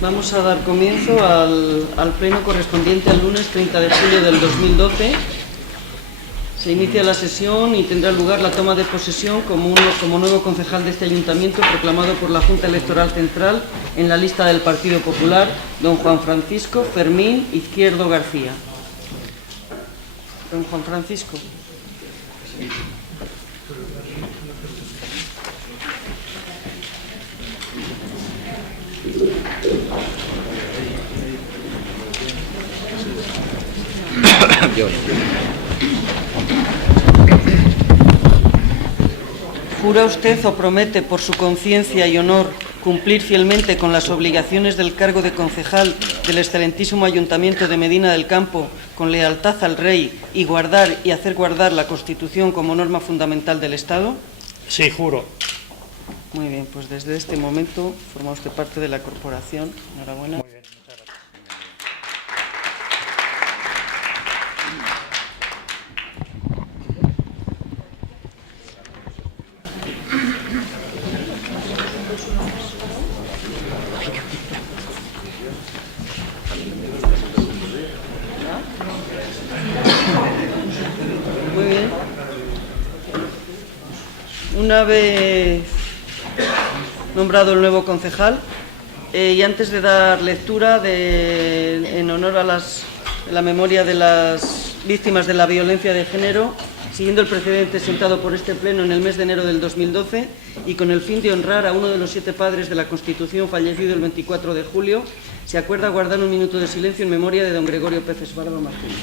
Vamos a dar comienzo al pleno correspondiente al lunes 30 de julio del 2012. Se inicia la sesión y tendrá lugar la toma de posesión como nuevo concejal de este ayuntamiento proclamado por la Junta Electoral Central en la lista del Partido Popular, don Juan Francisco Fermín Izquierdo García. Don Juan Francisco. ¿Jura usted o promete por su conciencia y honor cumplir fielmente con las obligaciones del cargo de concejal del excelentísimo Ayuntamiento de Medina del Campo, con lealtad al Rey, y guardar y hacer guardar la Constitución como norma fundamental del Estado? Sí, juro. Muy bien, pues desde este momento forma usted parte de la corporación. Enhorabuena. Muy bien, muchas gracias. Muy bien. Una vez nombrado el nuevo concejal, y antes de dar lectura en honor a la memoria de las víctimas de la violencia de género, siguiendo el precedente sentado por este Pleno en el mes de enero del 2012 y con el fin de honrar a uno de los 7 padres de la Constitución fallecido el 24 de julio, se acuerda guardar un minuto de silencio en memoria de don Gregorio Peces Barba Martínez.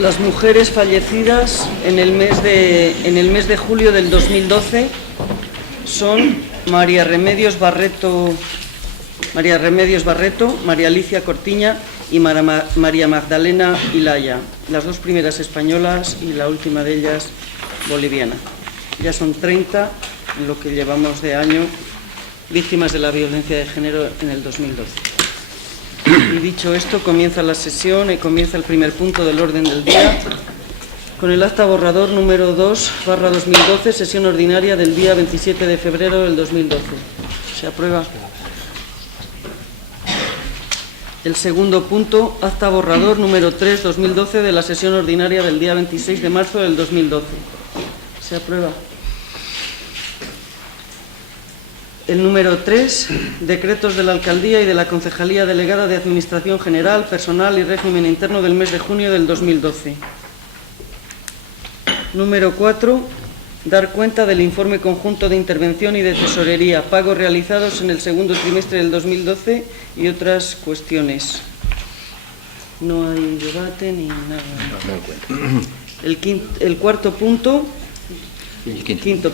Las mujeres fallecidas en el mes de julio del 2012 son María Remedios Barreto, María Alicia Cortiña y María Magdalena Ilaya, las 2 primeras españolas y la última de ellas boliviana. Ya son 30 en lo que llevamos de año víctimas de la violencia de género en el 2012. Y dicho esto, comienza la sesión y comienza el primer punto del orden del día con el acta borrador número 2/2012, sesión ordinaria del día 27 de febrero del 2012. Se aprueba. El segundo punto, acta borrador número 3/2012 de la sesión ordinaria del día 26 de marzo del 2012. Se aprueba. El número 3, decretos de la Alcaldía y de la Concejalía Delegada de Administración General, Personal y Régimen Interno del mes de junio del 2012. Número 4, dar cuenta del informe conjunto de intervención y de tesorería, pagos realizados en el segundo trimestre del 2012 y otras cuestiones. No hay debate ni nada. El cuarto punto, quinto,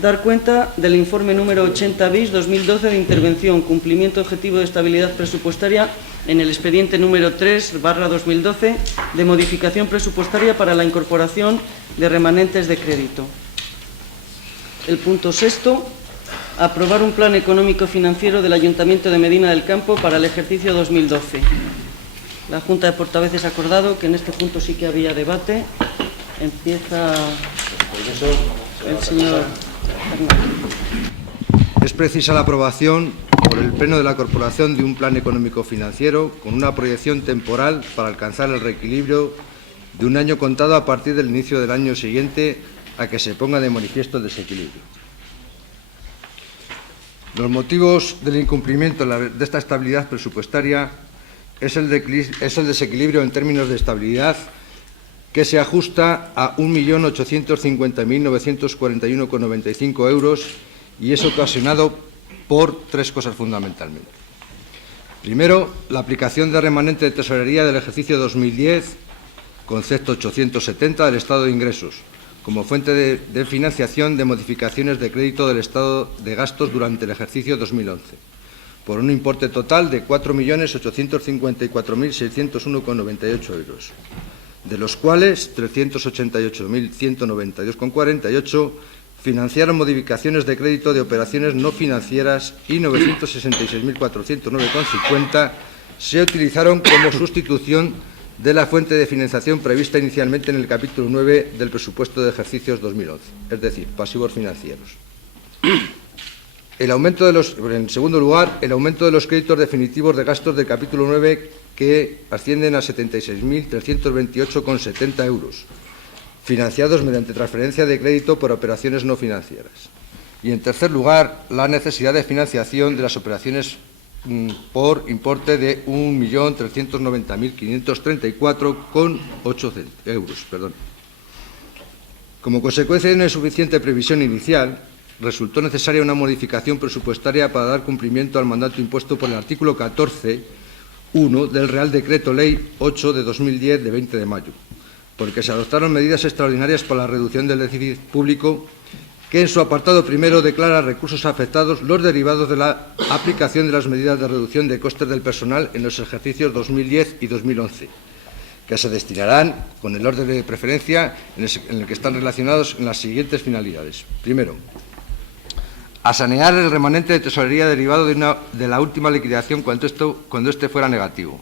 dar cuenta del informe número 80 bis 2012 de intervención, cumplimiento objetivo de estabilidad presupuestaria en el expediente número 3/2012 de modificación presupuestaria para la incorporación de remanentes de crédito. El punto sexto, aprobar un plan económico financiero del Ayuntamiento de Medina del Campo para el ejercicio 2012. La Junta de Portavoces ha acordado que en este punto sí que había debate. Empieza el señor Fernández. Es precisa la aprobación por el Pleno de la Corporación de un plan económico-financiero con una proyección temporal para alcanzar el reequilibrio de un año contado a partir del inicio del año siguiente a que se ponga de manifiesto el desequilibrio. Los motivos del incumplimiento de esta estabilidad presupuestaria es el desequilibrio en términos de estabilidad, que se ajusta a 1.850.941,95 euros y es ocasionado por tres cosas fundamentalmente. Primero, la aplicación de remanente de tesorería del ejercicio 2010, concepto 870 del estado de ingresos, como fuente de financiación de modificaciones de crédito del estado de gastos durante el ejercicio 2011, por un importe total de 4.854.601,98 euros, de los cuales 388.192,48 financiaron modificaciones de crédito de operaciones no financieras y 966.409,50 se utilizaron como sustitución de la fuente de financiación prevista inicialmente en el capítulo 9 del presupuesto de ejercicios 2011, es decir, pasivos financieros. En segundo lugar, el aumento de los créditos definitivos de gastos del capítulo 9, que ascienden a 76.328,70 euros, financiados mediante transferencia de crédito por operaciones no financieras. Y, en tercer lugar, la necesidad de financiación de las operaciones por importe de 1.390.534,8 euros. Como consecuencia de una insuficiente previsión inicial, resultó necesaria una modificación presupuestaria para dar cumplimiento al mandato impuesto por el artículo 14.1 del Real Decreto Ley 8 de 2010 de 20 de mayo, porque se adoptaron medidas extraordinarias para la reducción del déficit público, que en su apartado primero declara recursos afectados los derivados de la aplicación de las medidas de reducción de costes del personal en los ejercicios 2010 y 2011, que se destinarán, con el orden de preferencia en el que están relacionados, en las siguientes finalidades. Primero, a sanear el remanente de tesorería derivado de la última liquidación cuando éste fuera negativo.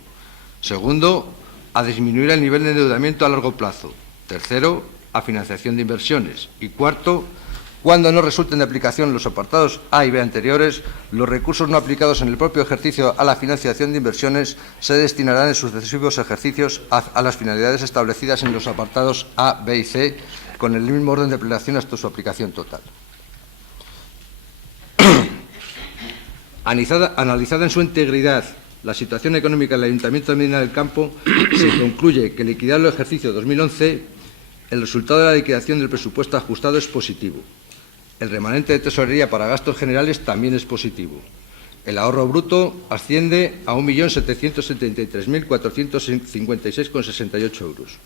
Segundo, a disminuir el nivel de endeudamiento a largo plazo. Tercero, a financiación de inversiones. Y cuarto, cuando no resulten de aplicación los apartados A y B anteriores, los recursos no aplicados en el propio ejercicio a la financiación de inversiones se destinarán en sucesivos ejercicios a las finalidades establecidas en los apartados A, B y C, con el mismo orden de aplicación hasta su aplicación total. Analizada en su integridad la situación económica del Ayuntamiento de Medina del Campo, se concluye que liquidado el ejercicio 2011, el resultado de la liquidación del presupuesto ajustado es positivo. El remanente de tesorería para gastos generales también es positivo. El ahorro bruto asciende a 1.753.456,68 euros.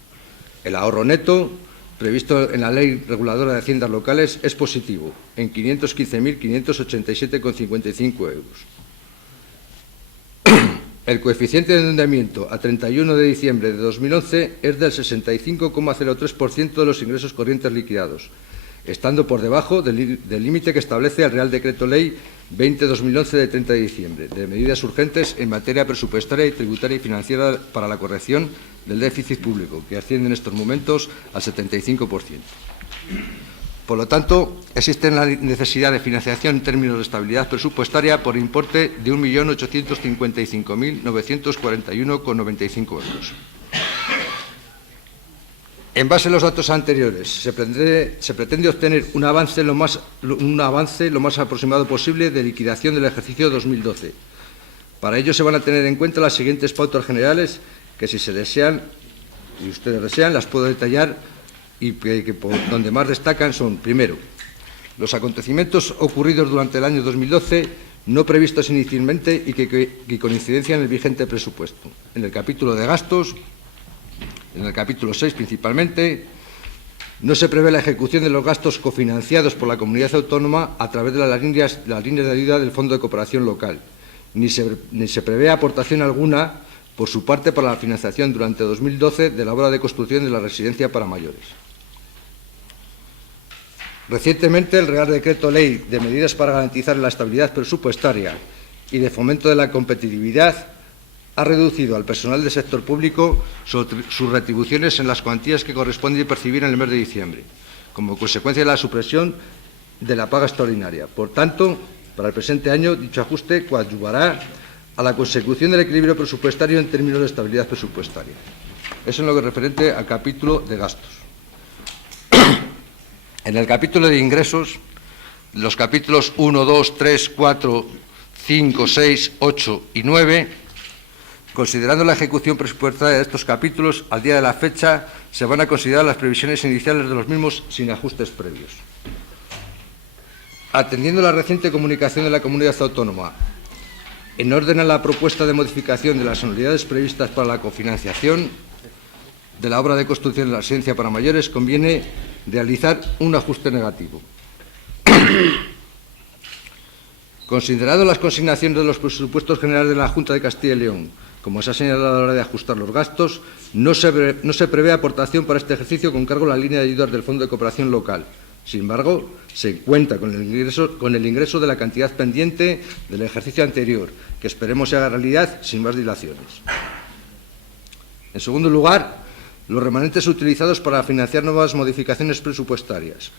El ahorro neto, previsto en la Ley Reguladora de Haciendas Locales, es positivo, en 515.587,55 euros. El coeficiente de endeudamiento a 31 de diciembre de 2011 es del 65,03% de los ingresos corrientes liquidados, estando por debajo del límite que establece el Real Decreto Ley 20/2011 de 30 de diciembre, de medidas urgentes en materia presupuestaria y tributaria y financiera para la corrección del déficit público, que asciende en estos momentos al 75%. Por lo tanto, existe la necesidad de financiación en términos de estabilidad presupuestaria por importe de 1.855.941,95 euros. En base a los datos anteriores, se pretende obtener un avance lo más aproximado posible de liquidación del ejercicio 2012. Para ello se van a tener en cuenta las siguientes pautas generales que, si se desean y ustedes desean, las puedo detallar, y que por donde más destacan son: primero, los acontecimientos ocurridos durante el año 2012 no previstos inicialmente y que coincidencian en el vigente presupuesto. En el capítulo de gastos, en el capítulo 6 principalmente, no se prevé la ejecución de los gastos cofinanciados por la comunidad autónoma a través de las líneas de ayuda del Fondo de Cooperación Local, ni se prevé aportación alguna por su parte para la financiación durante 2012 de la obra de construcción de la residencia para mayores. Recientemente, el Real Decreto Ley de Medidas para garantizar la estabilidad presupuestaria y de fomento de la competitividad ha reducido al personal del sector público sus retribuciones en las cuantías que corresponde percibir en el mes de diciembre, como consecuencia de la supresión de la paga extraordinaria. Por tanto, Para el presente año, dicho ajuste coadyuvará a la consecución del equilibrio presupuestario en términos de estabilidad presupuestaria. Eso en lo que referente al capítulo de gastos. En el capítulo de ingresos, los capítulos 1, 2, 3, 4, 5, 6, 8 y 9, considerando la ejecución presupuestaria de estos capítulos, al día de la fecha se van a considerar las previsiones iniciales de los mismos sin ajustes previos. Atendiendo la reciente comunicación de la Comunidad Autónoma, en orden a la propuesta de modificación de las anualidades previstas para la cofinanciación de la obra de construcción de la residencia para mayores, conviene realizar un ajuste negativo. Considerando las consignaciones de los presupuestos generales de la Junta de Castilla y León, como se ha señalado a la hora de ajustar los gastos, no se prevé aportación para este ejercicio con cargo a la línea de ayudas del Fondo de Cooperación Local. Sin embargo, se cuenta con el ingreso de la cantidad pendiente del ejercicio anterior, que esperemos se haga realidad sin más dilaciones. En segundo lugar, los remanentes utilizados para financiar nuevas modificaciones presupuestarias.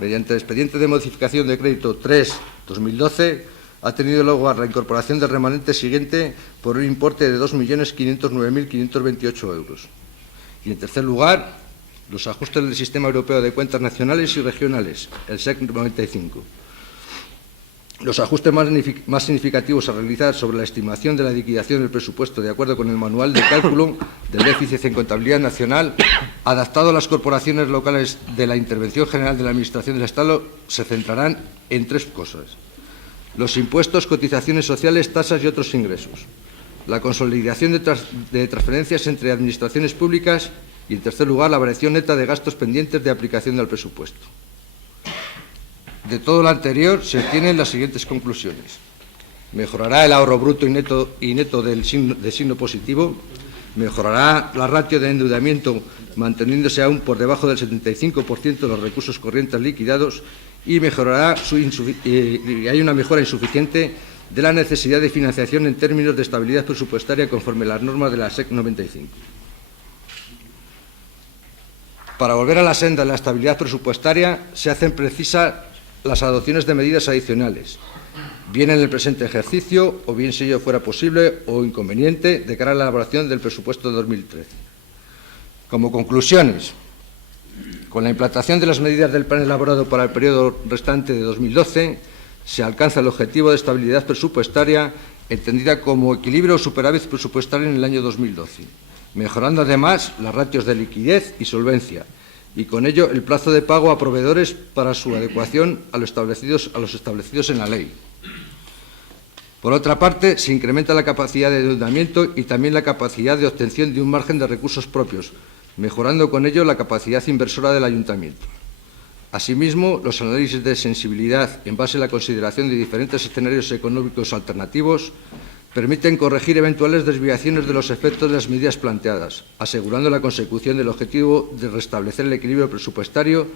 Mediante el expediente de modificación de crédito 3/2012, ha tenido lugar la incorporación del remanente siguiente por un importe de 2.509.528 euros. Y, en tercer lugar, los ajustes del Sistema Europeo de Cuentas Nacionales y Regionales, el SEC 95. Los ajustes más significativos a realizar sobre la estimación de la liquidación del presupuesto de acuerdo con el manual de cálculo del déficit en contabilidad nacional, adaptado a las corporaciones locales de la Intervención General de la Administración del Estado, se centrarán en tres cosas: los impuestos, cotizaciones sociales, tasas y otros ingresos, la consolidación de transferencias entre administraciones públicas y, en tercer lugar, la variación neta de gastos pendientes de aplicación del presupuesto. De todo lo anterior se obtienen las siguientes conclusiones: mejorará el ahorro bruto y neto de signo positivo, mejorará la ratio de endeudamiento manteniéndose aún por debajo del 75% de los recursos corrientes liquidados, y mejorará hay una mejora insuficiente de la necesidad de financiación en términos de estabilidad presupuestaria conforme a las normas de la SEC 95. Para volver a la senda de la estabilidad presupuestaria se hacen precisas las adopciones de medidas adicionales, bien en el presente ejercicio o bien, si ello fuera posible o inconveniente, de cara a la elaboración del presupuesto de 2013. Como conclusiones, con la implantación de las medidas del plan elaborado para el periodo restante de 2012, se alcanza el objetivo de estabilidad presupuestaria entendida como equilibrio o superávit presupuestario en el año 2012, mejorando además las ratios de liquidez y solvencia, y con ello el plazo de pago a proveedores para su adecuación a los establecidos en la ley. Por otra parte, se incrementa la capacidad de endeudamiento y también la capacidad de obtención de un margen de recursos propios, mejorando con ello la capacidad inversora del Ayuntamiento. Asimismo, los análisis de sensibilidad en base a la consideración de diferentes escenarios económicos alternativos permiten corregir eventuales desviaciones de los efectos de las medidas planteadas, asegurando la consecución del objetivo de restablecer el equilibrio presupuestario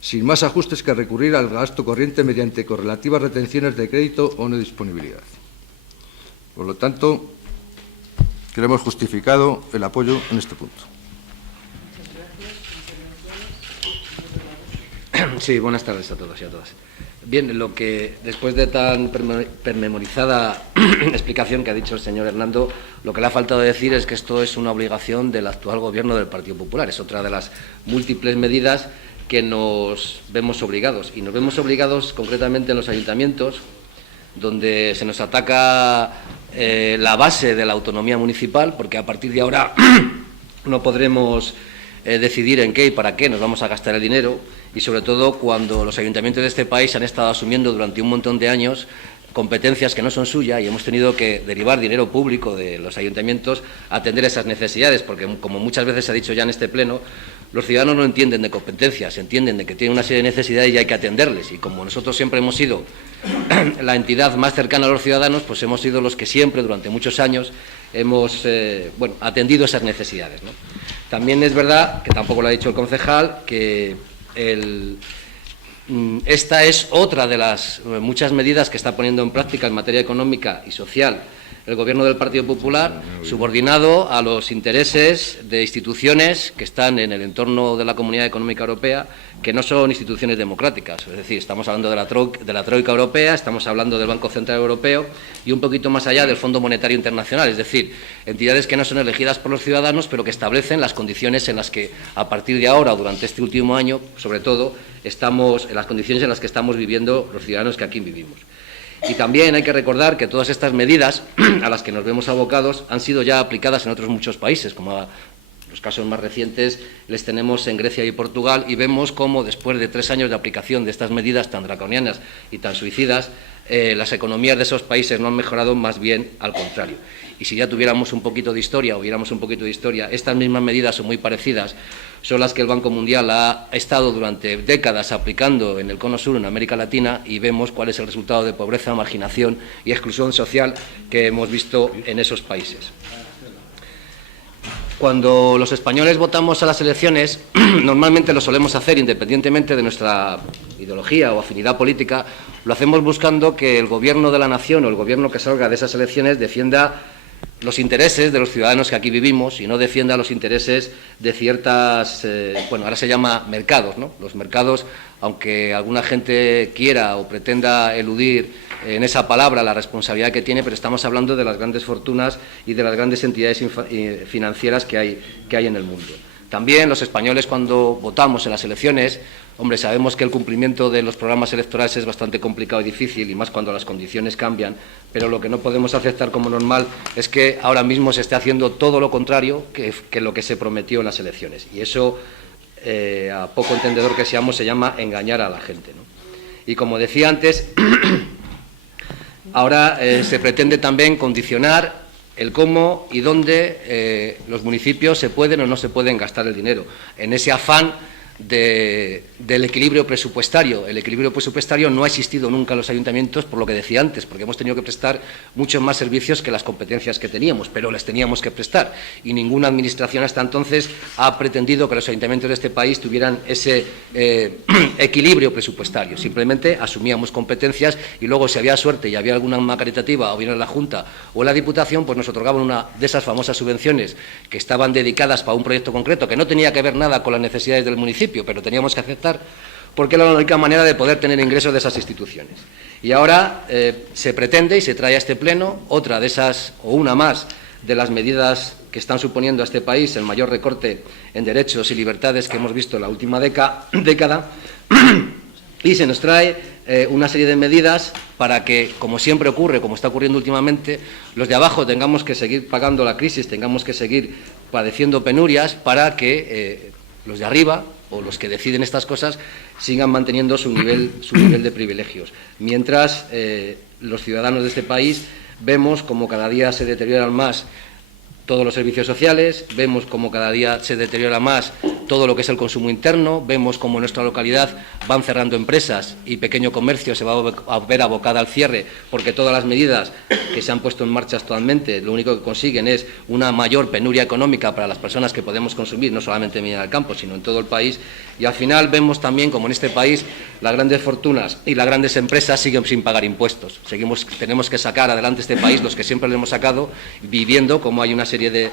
sin más ajustes que recurrir al gasto corriente mediante correlativas retenciones de crédito o no disponibilidad. Por lo tanto, creemos justificado el apoyo en este punto. Sí, buenas tardes a todos y a todas. Bien, lo que después de tan pormenorizada explicación que ha dicho el señor Hernando, lo que le ha faltado decir es que esto es una obligación del actual Gobierno del Partido Popular. Es otra de las múltiples medidas que nos vemos obligados. Y nos vemos obligados concretamente en los ayuntamientos, donde se nos ataca la base de la autonomía municipal, porque a partir de ahora no podremos decidir en qué y para qué nos vamos a gastar el dinero, y sobre todo cuando los ayuntamientos de este país han estado asumiendo durante un montón de años competencias que no son suyas y hemos tenido que derivar dinero público de los ayuntamientos a atender esas necesidades, porque, como muchas veces se ha dicho ya en este pleno, los ciudadanos no entienden de competencias, entienden de que tienen una serie de necesidades y hay que atenderles. Y como nosotros siempre hemos sido la entidad más cercana a los ciudadanos, pues hemos sido los que siempre, durante muchos años, hemos atendido esas necesidades, ¿no? También es verdad, que tampoco lo ha dicho el concejal, que esta es otra de las muchas medidas que está poniendo en práctica en materia económica y social el Gobierno del Partido Popular, subordinado a los intereses de instituciones que están en el entorno de la Comunidad Económica Europea, que no son instituciones democráticas. Es decir, estamos hablando de la Troika Europea, estamos hablando del Banco Central Europeo y un poquito más allá del Fondo Monetario Internacional. Es decir, entidades que no son elegidas por los ciudadanos, pero que establecen las condiciones en las que, a partir de ahora o durante este último año, sobre todo, estamos en las condiciones en las que estamos viviendo los ciudadanos que aquí vivimos. Y también hay que recordar que todas estas medidas a las que nos vemos abocados han sido ya aplicadas en otros muchos países, como los casos más recientes les tenemos en Grecia y Portugal, y vemos cómo después de 3 años de aplicación de estas medidas tan draconianas y tan suicidas, las economías de esos países no han mejorado, más bien al contrario. Y si ya tuviéramos un poquito de historia, o viéramos un poquito de historia, estas mismas medidas son muy parecidas, son las que el Banco Mundial ha estado durante décadas aplicando en el Cono Sur, en América Latina, y vemos cuál es el resultado de pobreza, marginación y exclusión social que hemos visto en esos países. Cuando los españoles votamos a las elecciones, normalmente lo solemos hacer independientemente de nuestra ideología o afinidad política, lo hacemos buscando que el Gobierno de la nación o el Gobierno que salga de esas elecciones defienda los intereses de los ciudadanos que aquí vivimos y no defienda los intereses de ciertas, bueno, ahora se llama mercados, ¿no? Los mercados, aunque alguna gente quiera o pretenda eludir en esa palabra la responsabilidad que tiene, pero estamos hablando de las grandes fortunas y de las grandes entidades financieras que hay en el mundo. También los españoles, cuando votamos en las elecciones, hombre, sabemos que el cumplimiento de los programas electorales es bastante complicado y difícil, y más cuando las condiciones cambian, pero lo que no podemos aceptar como normal es que ahora mismo se esté haciendo todo lo contrario que lo que se prometió en las elecciones. Y eso, a poco entendedor que seamos, se llama engañar a la gente, ¿no? Y como decía antes, ahora se pretende también condicionar el cómo y dónde los municipios se pueden o no se pueden gastar el dinero, en ese afán del equilibrio presupuestario. El equilibrio presupuestario no ha existido nunca en los ayuntamientos, por lo que decía antes, porque hemos tenido que prestar muchos más servicios que las competencias que teníamos, pero les teníamos que prestar, y ninguna administración hasta entonces ha pretendido que los ayuntamientos de este país tuvieran ese equilibrio presupuestario. Simplemente asumíamos competencias y luego, si había suerte y había alguna más caritativa, o bien en la Junta o en la Diputación, pues nos otorgaban una de esas famosas subvenciones que estaban dedicadas para un proyecto concreto, que no tenía que ver nada con las necesidades del municipio, pero teníamos que aceptar porque era la única manera de poder tener ingresos de esas instituciones. Y ahora se pretende y se trae a este Pleno otra de esas, o una más, de las medidas que están suponiendo a este país el mayor recorte en derechos y libertades que hemos visto en la última década, y se nos trae una serie de medidas para que, como siempre ocurre, como está ocurriendo últimamente, los de abajo tengamos que seguir pagando la crisis, tengamos que seguir padeciendo penurias para que los de arriba, o los que deciden estas cosas, sigan manteniendo su nivel de privilegios. Mientras los ciudadanos de este país vemos como cada día se deterioran más todos los servicios sociales, vemos como cada día se deteriora más todo lo que es el consumo interno, vemos como en nuestra localidad van cerrando empresas y pequeño comercio se va a ver abocada al cierre, porque todas las medidas que se han puesto en marcha actualmente lo único que consiguen es una mayor penuria económica para las personas que podemos consumir, no solamente en el campo, sino en todo el país. Y al final vemos también como en este país las grandes fortunas y las grandes empresas siguen sin pagar impuestos. Tenemos que sacar adelante este país, los que siempre lo hemos sacado, viviendo como hay una serie de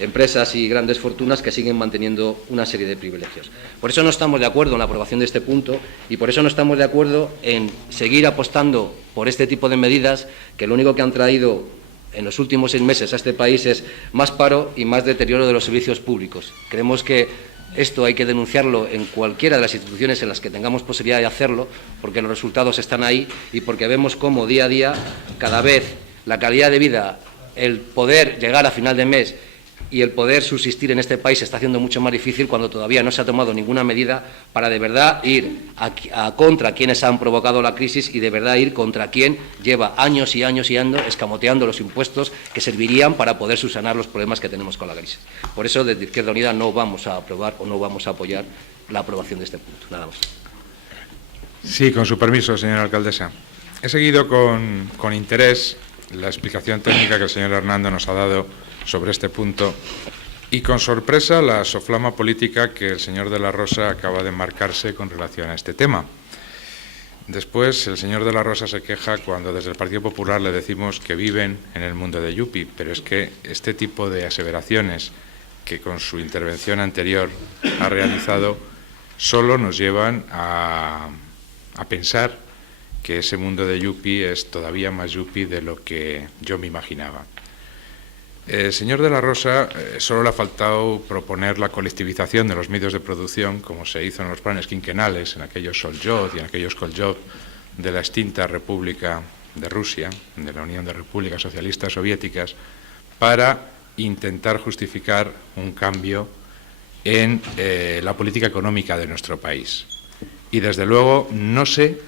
empresas y grandes fortunas que siguen manteniendo una serie de privilegios. Por eso no estamos de acuerdo en la aprobación de este punto, y por eso no estamos de acuerdo en seguir apostando por este tipo de medidas que lo único que han traído en los últimos 6 meses a este país es más paro y más deterioro de los servicios públicos. Creemos que esto hay que denunciarlo en cualquiera de las instituciones en las que tengamos posibilidad de hacerlo, porque los resultados están ahí y porque vemos cómo día a día cada vez la calidad de vida, el poder llegar a final de mes y el poder subsistir en este país se está haciendo mucho más difícil cuando todavía no se ha tomado ninguna medida para de verdad ir contra quienes han provocado la crisis y de verdad ir contra quien lleva años y años y años escamoteando los impuestos que servirían para poder subsanar los problemas que tenemos con la crisis. Por eso, desde Izquierda Unida no vamos a aprobar o no vamos a apoyar la aprobación de este punto. Nada más. Sí, con su permiso, señora alcaldesa. He seguido con interés la explicación técnica que el señor Hernando nos ha dado sobre este punto y con sorpresa la soflama política que el señor de la Rosa acaba de marcarse con relación a este tema. Después, el señor de la Rosa se queja cuando desde el Partido Popular le decimos que viven en el mundo de Yupi, pero es que este tipo de aseveraciones que con su intervención anterior ha realizado solo nos llevan a pensar que ese mundo de Yupi es todavía más Yupi de lo que yo me imaginaba. Señor de la Rosa, solo le ha faltado proponer la colectivización de los medios de producción, como se hizo en los planes quinquenales, en aquellos Soljot y en aquellos Koljot de la extinta República de Rusia, de la Unión de Repúblicas Socialistas Soviéticas, para intentar justificar un cambio en la política económica de nuestro país. Y desde luego no sé,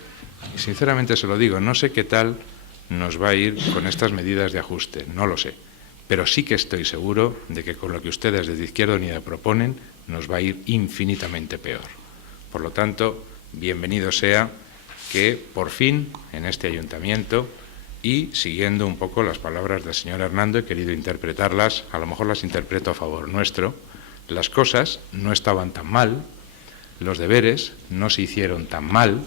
sinceramente se lo digo, no sé qué tal nos va a ir con estas medidas de ajuste, no lo sé. Pero sí que estoy seguro de que con lo que ustedes desde Izquierda Unida proponen nos va a ir infinitamente peor. Por lo tanto, bienvenido sea que por fin en este ayuntamiento, y siguiendo un poco las palabras del señor Hernando, he querido interpretarlas, a lo mejor las interpreto a favor nuestro, las cosas no estaban tan mal, los deberes no se hicieron tan mal,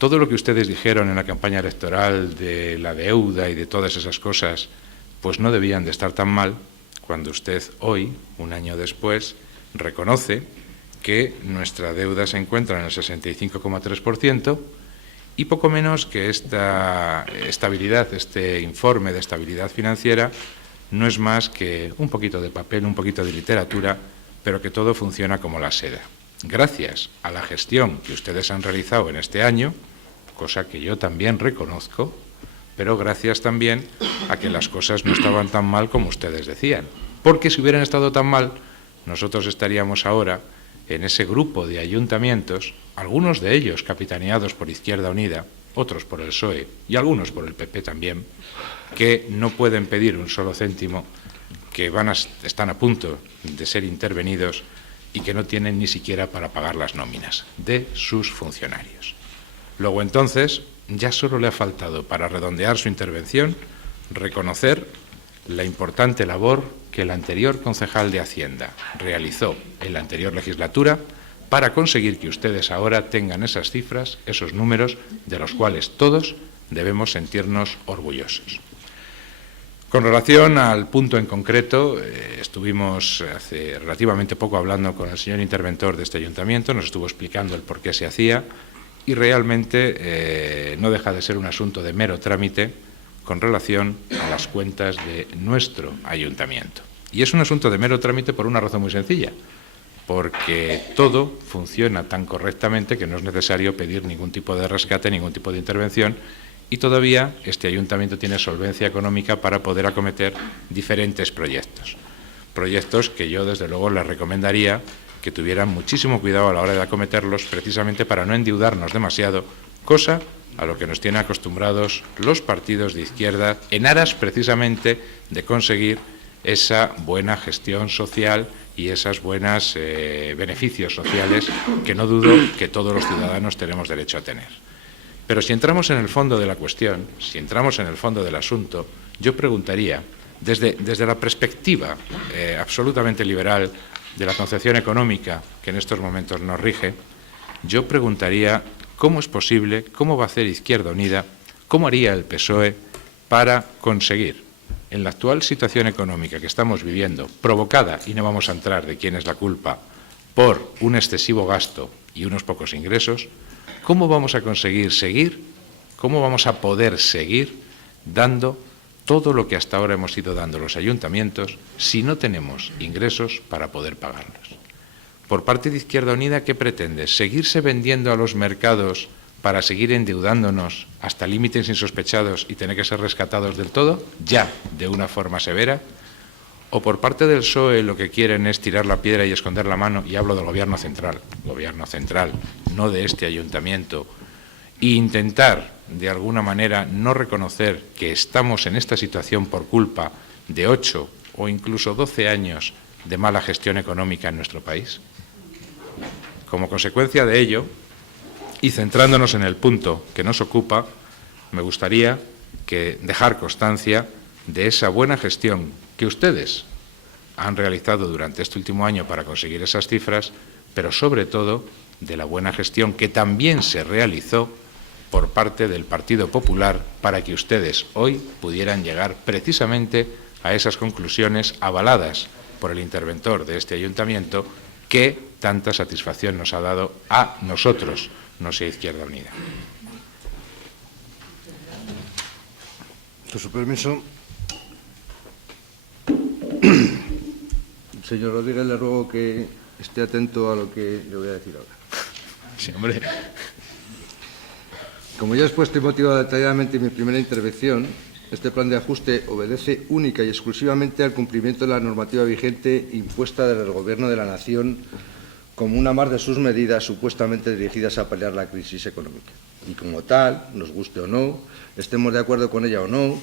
todo lo que ustedes dijeron en la campaña electoral de la deuda y de todas esas cosas, pues no debían de estar tan mal, cuando usted hoy, un año después, reconoce que nuestra deuda se encuentra en el 65,3% y poco menos que esta estabilidad, este informe de estabilidad financiera, no es más que un poquito de papel, un poquito de literatura, pero que todo funciona como la seda. Gracias a la gestión que ustedes han realizado en este año, cosa que yo también reconozco, pero gracias también a que las cosas no estaban tan mal como ustedes decían. Porque si hubieran estado tan mal, nosotros estaríamos ahora en ese grupo de ayuntamientos, algunos de ellos capitaneados por Izquierda Unida, otros por el PSOE y algunos por el PP también, que no pueden pedir un solo céntimo, que están a punto de ser intervenidos y que no tienen ni siquiera para pagar las nóminas de sus funcionarios. Luego entonces, ya solo le ha faltado, para redondear su intervención, reconocer la importante labor que el anterior concejal de Hacienda realizó en la anterior legislatura para conseguir que ustedes ahora tengan esas cifras, esos números, de los cuales todos debemos sentirnos orgullosos. Con relación al punto en concreto, estuvimos hace relativamente poco hablando con el señor interventor de este ayuntamiento, nos estuvo explicando el por qué se hacía, y realmente no deja de ser un asunto de mero trámite con relación a las cuentas de nuestro ayuntamiento. Y es un asunto de mero trámite por una razón muy sencilla, porque todo funciona tan correctamente que no es necesario pedir ningún tipo de rescate, ningún tipo de intervención, y todavía este ayuntamiento tiene solvencia económica para poder acometer diferentes proyectos. Proyectos que yo, desde luego, les recomendaría que tuvieran muchísimo cuidado a la hora de acometerlos, precisamente para no endeudarnos demasiado, cosa a lo que nos tienen acostumbrados los partidos de izquierda, en aras precisamente de conseguir esa buena gestión social y esos buenos beneficios sociales que no dudo que todos los ciudadanos tenemos derecho a tener. Pero si entramos en el fondo de la cuestión, si entramos en el fondo del asunto, yo preguntaría, desde la perspectiva absolutamente liberal de la concepción económica que en estos momentos nos rige, yo preguntaría cómo es posible, cómo va a hacer Izquierda Unida, cómo haría el PSOE para conseguir, en la actual situación económica que estamos viviendo, provocada, y no vamos a entrar de quién es la culpa, por un excesivo gasto y unos pocos ingresos, cómo vamos a conseguir seguir, cómo vamos a poder seguir dando todo lo que hasta ahora hemos ido dando los ayuntamientos si no tenemos ingresos para poder pagarlos. Por parte de Izquierda Unida, ¿qué pretende? ¿Seguirse vendiendo a los mercados para seguir endeudándonos hasta límites insospechados y tener que ser rescatados del todo, ya de una forma severa? ¿O por parte del PSOE lo que quieren es tirar la piedra y esconder la mano? Y hablo del Gobierno central, no de este ayuntamiento, e intentar, de alguna manera, no reconocer que estamos en esta situación por culpa de 8 o incluso 12 años de mala gestión económica en nuestro país. Como consecuencia de ello, y centrándonos en el punto que nos ocupa, me gustaría dejar constancia de esa buena gestión que ustedes han realizado durante este último año para conseguir esas cifras, pero sobre todo de la buena gestión que también se realizó por parte del Partido Popular para que ustedes hoy pudieran llegar precisamente a esas conclusiones avaladas por el interventor de este ayuntamiento que tanta satisfacción nos ha dado a nosotros, no sea Izquierda Unida. Con su permiso. Señor Rodríguez, le ruego que esté atento a lo que le voy a decir ahora. Sí, hombre. Como ya he expuesto y motivado detalladamente en mi primera intervención, este plan de ajuste obedece única y exclusivamente al cumplimiento de la normativa vigente impuesta desde el Gobierno de la Nación como una más de sus medidas supuestamente dirigidas a paliar la crisis económica. Y como tal, nos guste o no, estemos de acuerdo con ella o no,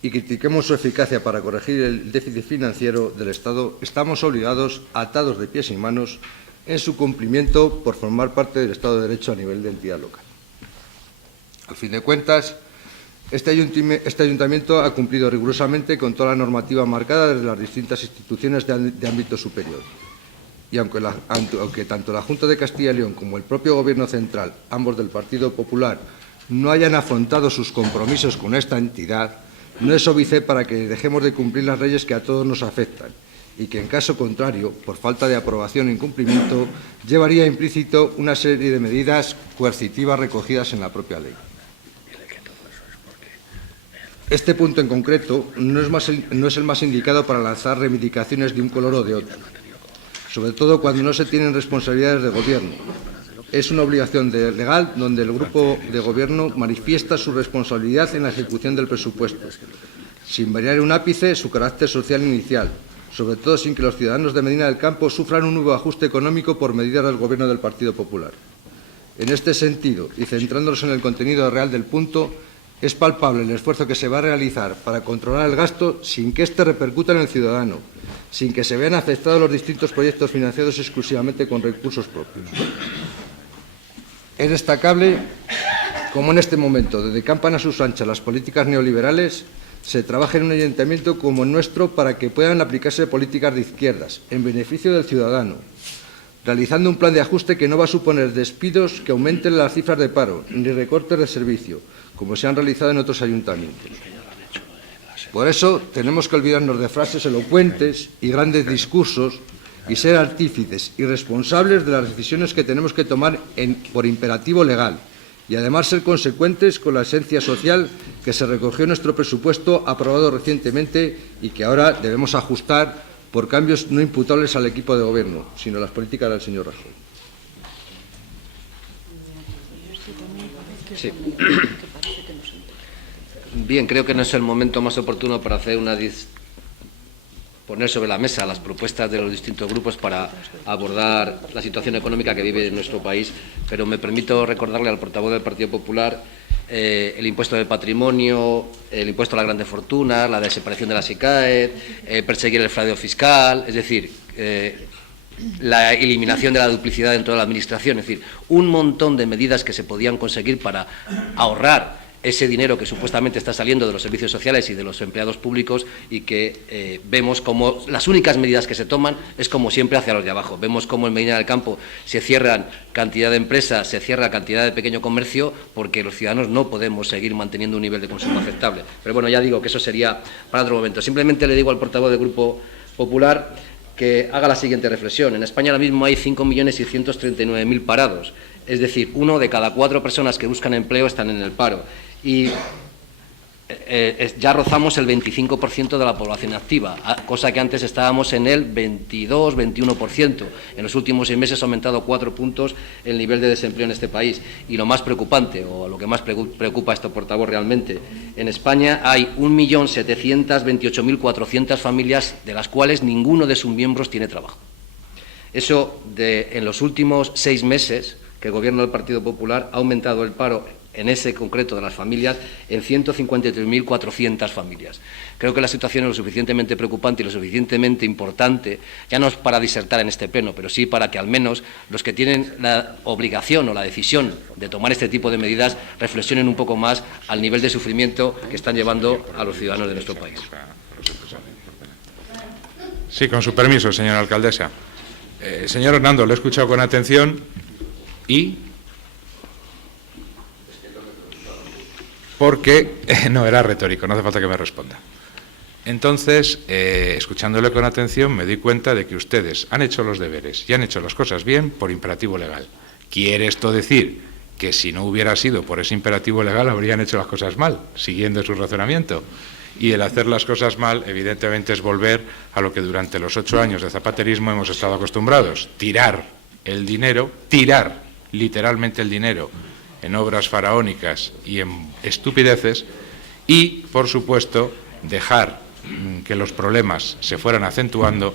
y critiquemos su eficacia para corregir el déficit financiero del Estado, estamos obligados, atados de pies y manos, en su cumplimiento por formar parte del Estado de Derecho a nivel de entidad local. Al fin de cuentas, este ayuntamiento ha cumplido rigurosamente con toda la normativa marcada desde las distintas instituciones de ámbito superior. Y aunque tanto la Junta de Castilla y León como el propio Gobierno central, ambos del Partido Popular, no hayan afrontado sus compromisos con esta entidad, no es óbice para que dejemos de cumplir las leyes que a todos nos afectan y que, en caso contrario, por falta de aprobación e incumplimiento, llevaría implícito una serie de medidas coercitivas recogidas en la propia ley. Este punto en concreto no es el más indicado para lanzar reivindicaciones de un color o de otro, sobre todo cuando no se tienen responsabilidades de gobierno. Es una obligación legal donde el grupo de gobierno manifiesta su responsabilidad en la ejecución del presupuesto, sin variar un ápice su carácter social inicial, sobre todo sin que los ciudadanos de Medina del Campo sufran un nuevo ajuste económico por medidas del Gobierno del Partido Popular. En este sentido, y centrándonos en el contenido real del punto, es palpable el esfuerzo que se va a realizar para controlar el gasto sin que éste repercuta en el ciudadano, sin que se vean afectados los distintos proyectos financiados exclusivamente con recursos propios. Es destacable cómo en este momento, desde campan a sus anchas las políticas neoliberales, se trabaja en un ayuntamiento como el nuestro para que puedan aplicarse políticas de izquierdas, en beneficio del ciudadano, realizando un plan de ajuste que no va a suponer despidos que aumenten las cifras de paro, ni recortes de servicio, como se han realizado en otros ayuntamientos. Por eso tenemos que olvidarnos de frases elocuentes y grandes discursos y ser artífices y responsables de las decisiones que tenemos que tomar por imperativo legal y además ser consecuentes con la esencia social que se recogió en nuestro presupuesto aprobado recientemente y que ahora debemos ajustar por cambios no imputables al equipo de gobierno, sino a las políticas del señor Rajoy. Sí. Bien, creo que no es el momento más oportuno para hacer poner sobre la mesa las propuestas de los distintos grupos para abordar la situación económica que vive nuestro país, pero me permito recordarle al portavoz del Partido Popular el impuesto del patrimonio, el impuesto a las grandes fortunas, la desaparición de la SICAE, perseguir el fraude fiscal, es decir, la eliminación de la duplicidad dentro de la Administración, es decir, un montón de medidas que se podían conseguir para ahorrar ese dinero que supuestamente está saliendo de los servicios sociales y de los empleados públicos y que vemos como las únicas medidas que se toman es como siempre hacia los de abajo. Vemos como en Medina del Campo se cierran cantidad de empresas, se cierra cantidad de pequeño comercio porque los ciudadanos no podemos seguir manteniendo un nivel de consumo aceptable. Pero bueno, ya digo que eso sería para otro momento. Simplemente le digo al portavoz del Grupo Popular que haga la siguiente reflexión. En España ahora mismo hay 5.639.000 parados, es decir, 1 de cada 4 personas que buscan empleo están en el paro. Y ya rozamos el 25% de la población activa, cosa que antes estábamos en el 22-21%. En los últimos 6 meses ha aumentado 4 puntos el nivel de desempleo en este país. Y lo más preocupante, o lo que más preocupa a este portavoz realmente, en España hay 1.728.400 familias, de las cuales ninguno de sus miembros tiene trabajo. Eso, en los últimos 6 meses que el Gobierno del Partido Popular ha aumentado el paro en ese concreto de las familias, en 153.400 familias. Creo que la situación es lo suficientemente preocupante y lo suficientemente importante, ya no es para disertar en este pleno, pero sí para que al menos los que tienen la obligación o la decisión de tomar este tipo de medidas reflexionen un poco más al nivel de sufrimiento que están llevando a los ciudadanos de nuestro país. Sí, con su permiso, señora alcaldesa. Señor Hernando, lo he escuchado con atención y... porque no era retórico, no hace falta que me responda. Entonces, escuchándole con atención, me di cuenta de que ustedes han hecho los deberes y han hecho las cosas bien por imperativo legal. ¿Quiere esto decir que si no hubiera sido por ese imperativo legal habrían hecho las cosas mal, siguiendo su razonamiento? Y el hacer las cosas mal, evidentemente, es volver a lo que durante los 8 años de zapaterismo hemos estado acostumbrados: tirar el dinero, tirar literalmente el dinero en obras faraónicas y en estupideces y, por supuesto, dejar que los problemas se fueran acentuando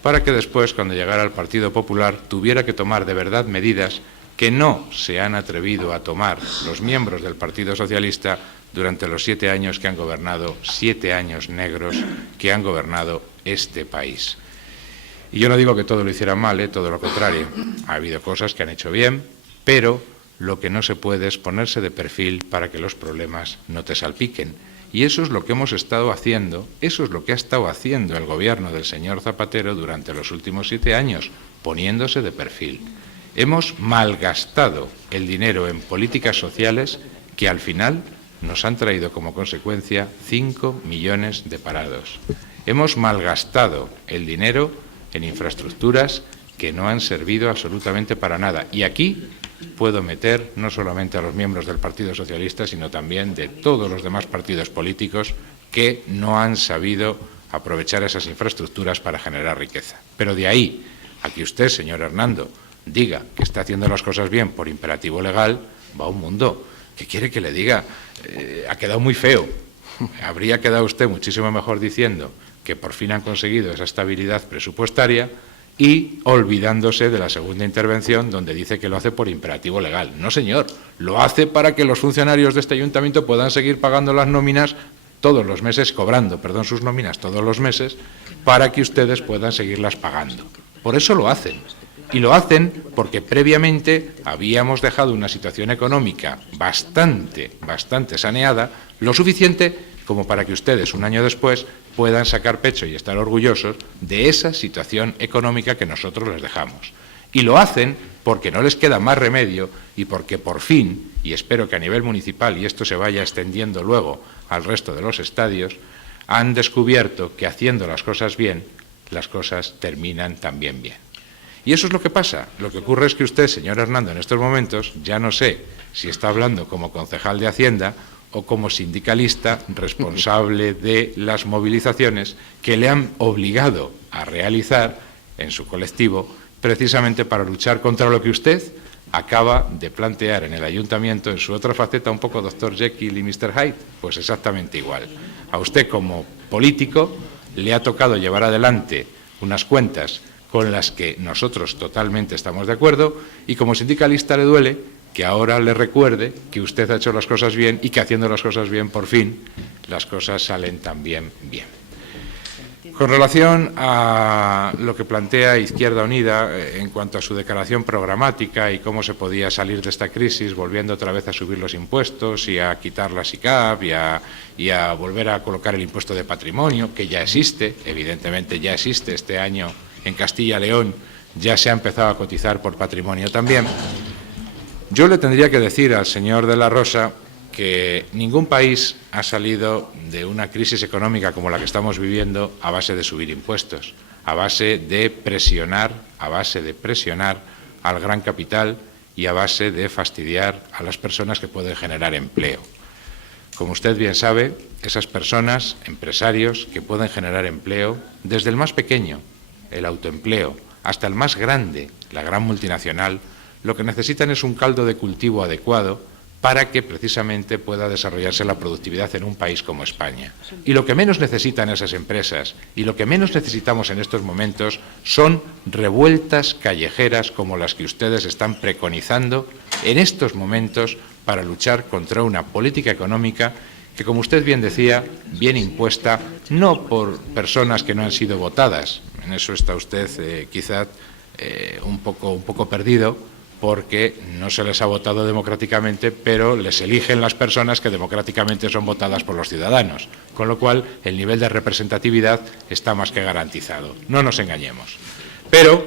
para que después, cuando llegara el Partido Popular, tuviera que tomar de verdad medidas que no se han atrevido a tomar los miembros del Partido Socialista durante los 7 años que han gobernado, 7 años negros que han gobernado este país. Y yo no digo que todo lo hicieran mal, todo lo contrario. Ha habido cosas que han hecho bien, pero lo que no se puede es ponerse de perfil para que los problemas no te salpiquen. Y eso es lo que hemos estado haciendo, eso es lo que ha estado haciendo el gobierno del señor Zapatero durante los últimos 7 años, poniéndose de perfil. Hemos malgastado el dinero en políticas sociales que al final nos han traído como consecuencia 5 millones de parados. Hemos malgastado el dinero en infraestructuras que no han servido absolutamente para nada. Y aquí puedo meter no solamente a los miembros del Partido Socialista, sino también de todos los demás partidos políticos que no han sabido aprovechar esas infraestructuras para generar riqueza. Pero de ahí a que usted, señor Hernando, diga que está haciendo las cosas bien por imperativo legal, va un mundo. ¿Qué quiere que le diga? Ha quedado muy feo. Habría quedado usted muchísimo mejor diciendo que por fin han conseguido esa estabilidad presupuestaria y olvidándose de la segunda intervención donde dice que lo hace por imperativo legal. No, señor, lo hace para que los funcionarios de este ayuntamiento puedan seguir pagando las nóminas todos los meses, cobrando, sus nóminas todos los meses, para que ustedes puedan seguirlas pagando. Por eso lo hacen. Y lo hacen porque previamente habíamos dejado una situación económica bastante saneada, lo suficiente como para que ustedes, un año después, puedan sacar pecho y estar orgullosos de esa situación económica que nosotros les dejamos. Y lo hacen porque no les queda más remedio y porque por fin, y espero que a nivel municipal, y esto se vaya extendiendo luego al resto de los estadios, han descubierto que haciendo las cosas bien, las cosas terminan también bien. Y eso es lo que pasa. Lo que ocurre es que usted, señor Hernando, en estos momentos, ya no sé si está hablando como concejal de Hacienda o como sindicalista responsable de las movilizaciones que le han obligado a realizar en su colectivo precisamente para luchar contra lo que usted acaba de plantear en el ayuntamiento en su otra faceta, un poco Dr. Jekyll y Mr. Hyde. Pues exactamente igual. A usted como político le ha tocado llevar adelante unas cuentas con las que nosotros totalmente estamos de acuerdo y como sindicalista le duele que ahora le recuerde que usted ha hecho las cosas bien y que haciendo las cosas bien, por fin, las cosas salen también bien. Con relación a lo que plantea Izquierda Unida en cuanto a su declaración programática y cómo se podía salir de esta crisis volviendo otra vez a subir los impuestos y a quitar la SICAP y a volver a colocar el impuesto de patrimonio, que ya existe, evidentemente ya existe este año en Castilla y León, ya se ha empezado a cotizar por patrimonio también. Yo le tendría que decir al señor de la Rosa que ningún país ha salido de una crisis económica como la que estamos viviendo a base de subir impuestos, a base de presionar al gran capital y a base de fastidiar a las personas que pueden generar empleo. Como usted bien sabe, esas personas, empresarios que pueden generar empleo, desde el más pequeño, el autoempleo, hasta el más grande, la gran multinacional, lo que necesitan es un caldo de cultivo adecuado para que precisamente pueda desarrollarse la productividad en un país como España. Y lo que menos necesitan esas empresas y lo que menos necesitamos en estos momentos son revueltas callejeras como las que ustedes están preconizando en estos momentos para luchar contra una política económica que, como usted bien decía, viene impuesta no por personas que no han sido votadas. En eso está usted quizá un poco perdido, porque no se les ha votado democráticamente, pero les eligen las personas que democráticamente son votadas por los ciudadanos, con lo cual el nivel de representatividad está más que garantizado. No nos engañemos. Pero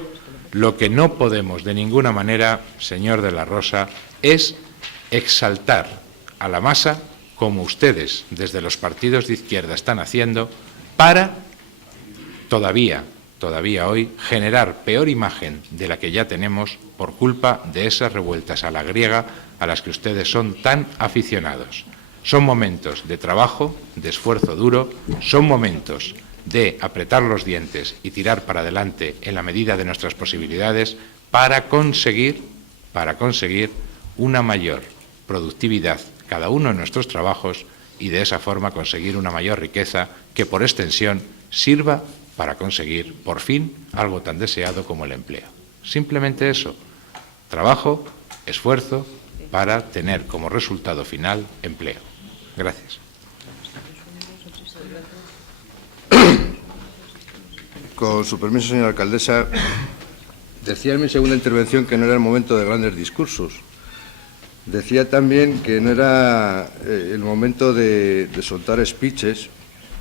lo que no podemos de ninguna manera, señor de la Rosa, es exaltar a la masa como ustedes desde los partidos de izquierda están haciendo, para todavía hoy generar peor imagen de la que ya tenemos por culpa de esas revueltas a la griega a las que ustedes son tan aficionados. Son momentos de trabajo, de esfuerzo duro, son momentos de apretar los dientes y tirar para adelante en la medida de nuestras posibilidades para conseguir una mayor productividad cada uno en nuestros trabajos y de esa forma conseguir una mayor riqueza que por extensión sirva para conseguir por fin algo tan deseado como el empleo. Simplemente eso, trabajo, esfuerzo para tener como resultado final empleo. Gracias. Con su permiso, señora alcaldesa, decía en mi segunda intervención que no era el momento de grandes discursos. Decía también que no era el momento de soltar speeches,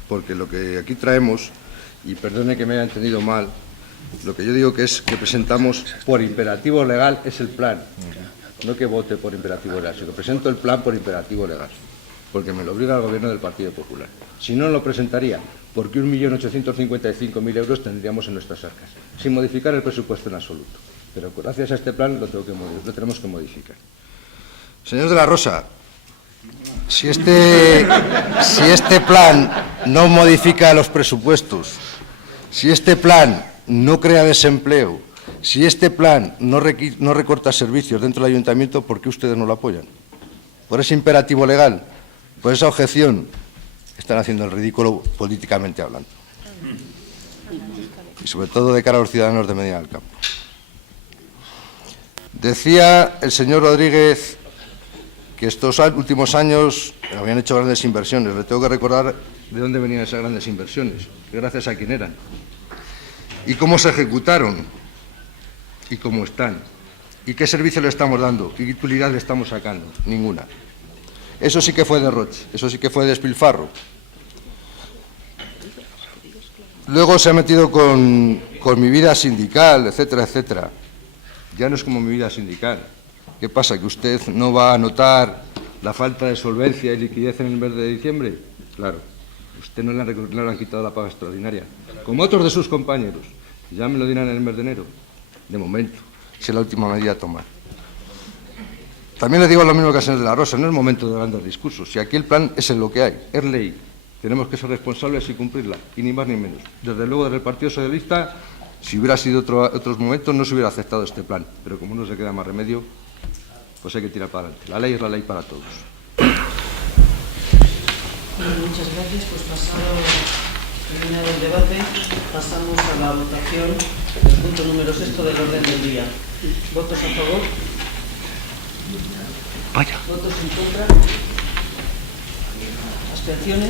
porque lo que aquí traemos, y perdone que me haya entendido mal, lo que yo digo que es que presentamos por imperativo legal es el plan, no que vote por imperativo legal, sino que presento el plan por imperativo legal, porque me lo obliga el Gobierno del Partido Popular. Si no, lo presentaría, porque 1.855.000 euros tendríamos en nuestras arcas, sin modificar el presupuesto en absoluto. Pero gracias a este plan lo tenemos que modificar. Señor de la Rosa, si este plan no modifica los presupuestos, si este plan no crea desempleo, si este plan no recorta servicios dentro del ayuntamiento, ¿por qué ustedes no lo apoyan? Por ese imperativo legal, por esa objeción, están haciendo el ridículo políticamente hablando. Y sobre todo de cara a los ciudadanos de Medina del Campo. Decía el señor Rodríguez que estos últimos años habían hecho grandes inversiones. Le tengo que recordar de dónde venían esas grandes inversiones, gracias a quién eran, y cómo se ejecutaron, y cómo están, y qué servicio le estamos dando, y qué utilidad le estamos sacando. Ninguna. Eso sí que fue derroche, eso sí que fue despilfarro. Luego se ha metido con mi vida sindical, etcétera, etcétera. Ya no es como mi vida sindical. ¿Qué pasa? ¿Que usted no va a notar la falta de solvencia y liquidez en el mes de diciembre? Claro, usted no le han quitado la paga extraordinaria, como otros de sus compañeros. Ya me lo dirán en el mes de enero. De momento, si es la última medida a tomar. También le digo lo mismo que al señor de la Rosa, no es momento de grandes discursos. Si aquí el plan es en lo que hay, es ley. Tenemos que ser responsables y cumplirla, y ni más ni menos. Desde luego, desde el Partido Socialista, si hubiera sido otros momentos, no se hubiera aceptado este plan. Pero como no se queda más remedio, pues hay que tirar para adelante. La ley es la ley para todos. Muchas gracias. Pues terminado el debate, pasamos a la votación del punto número 6 del orden del día. ¿Votos a favor? Vaya. ¿Votos en contra? ¿Abstenciones?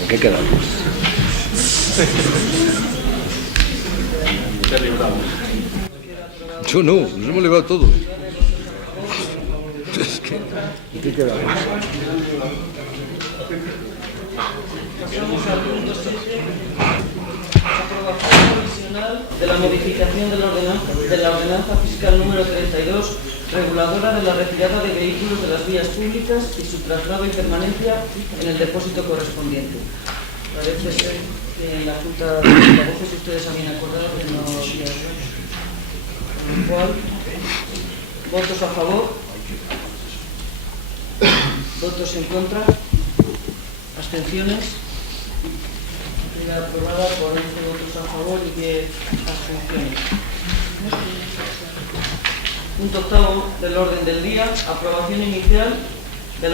¿En qué quedamos? Yo no, nos hemos librado todos. Es que, ¿en qué quedamos? Pasamos al punto 7, aprobación provisional de la modificación de la ordenanza fiscal número 32, reguladora de la retirada de vehículos de las vías públicas y su traslado y permanencia en el depósito correspondiente. Parece ser que en la Junta de Portavoces ustedes habían acordado que no había. Con lo cual, ¿votos a favor? ¿Votos en contra? ¿Abstenciones? Queda aprobada por 11 votos a favor y 10 abstenciones. Punto octavo del orden del día, aprobación inicial de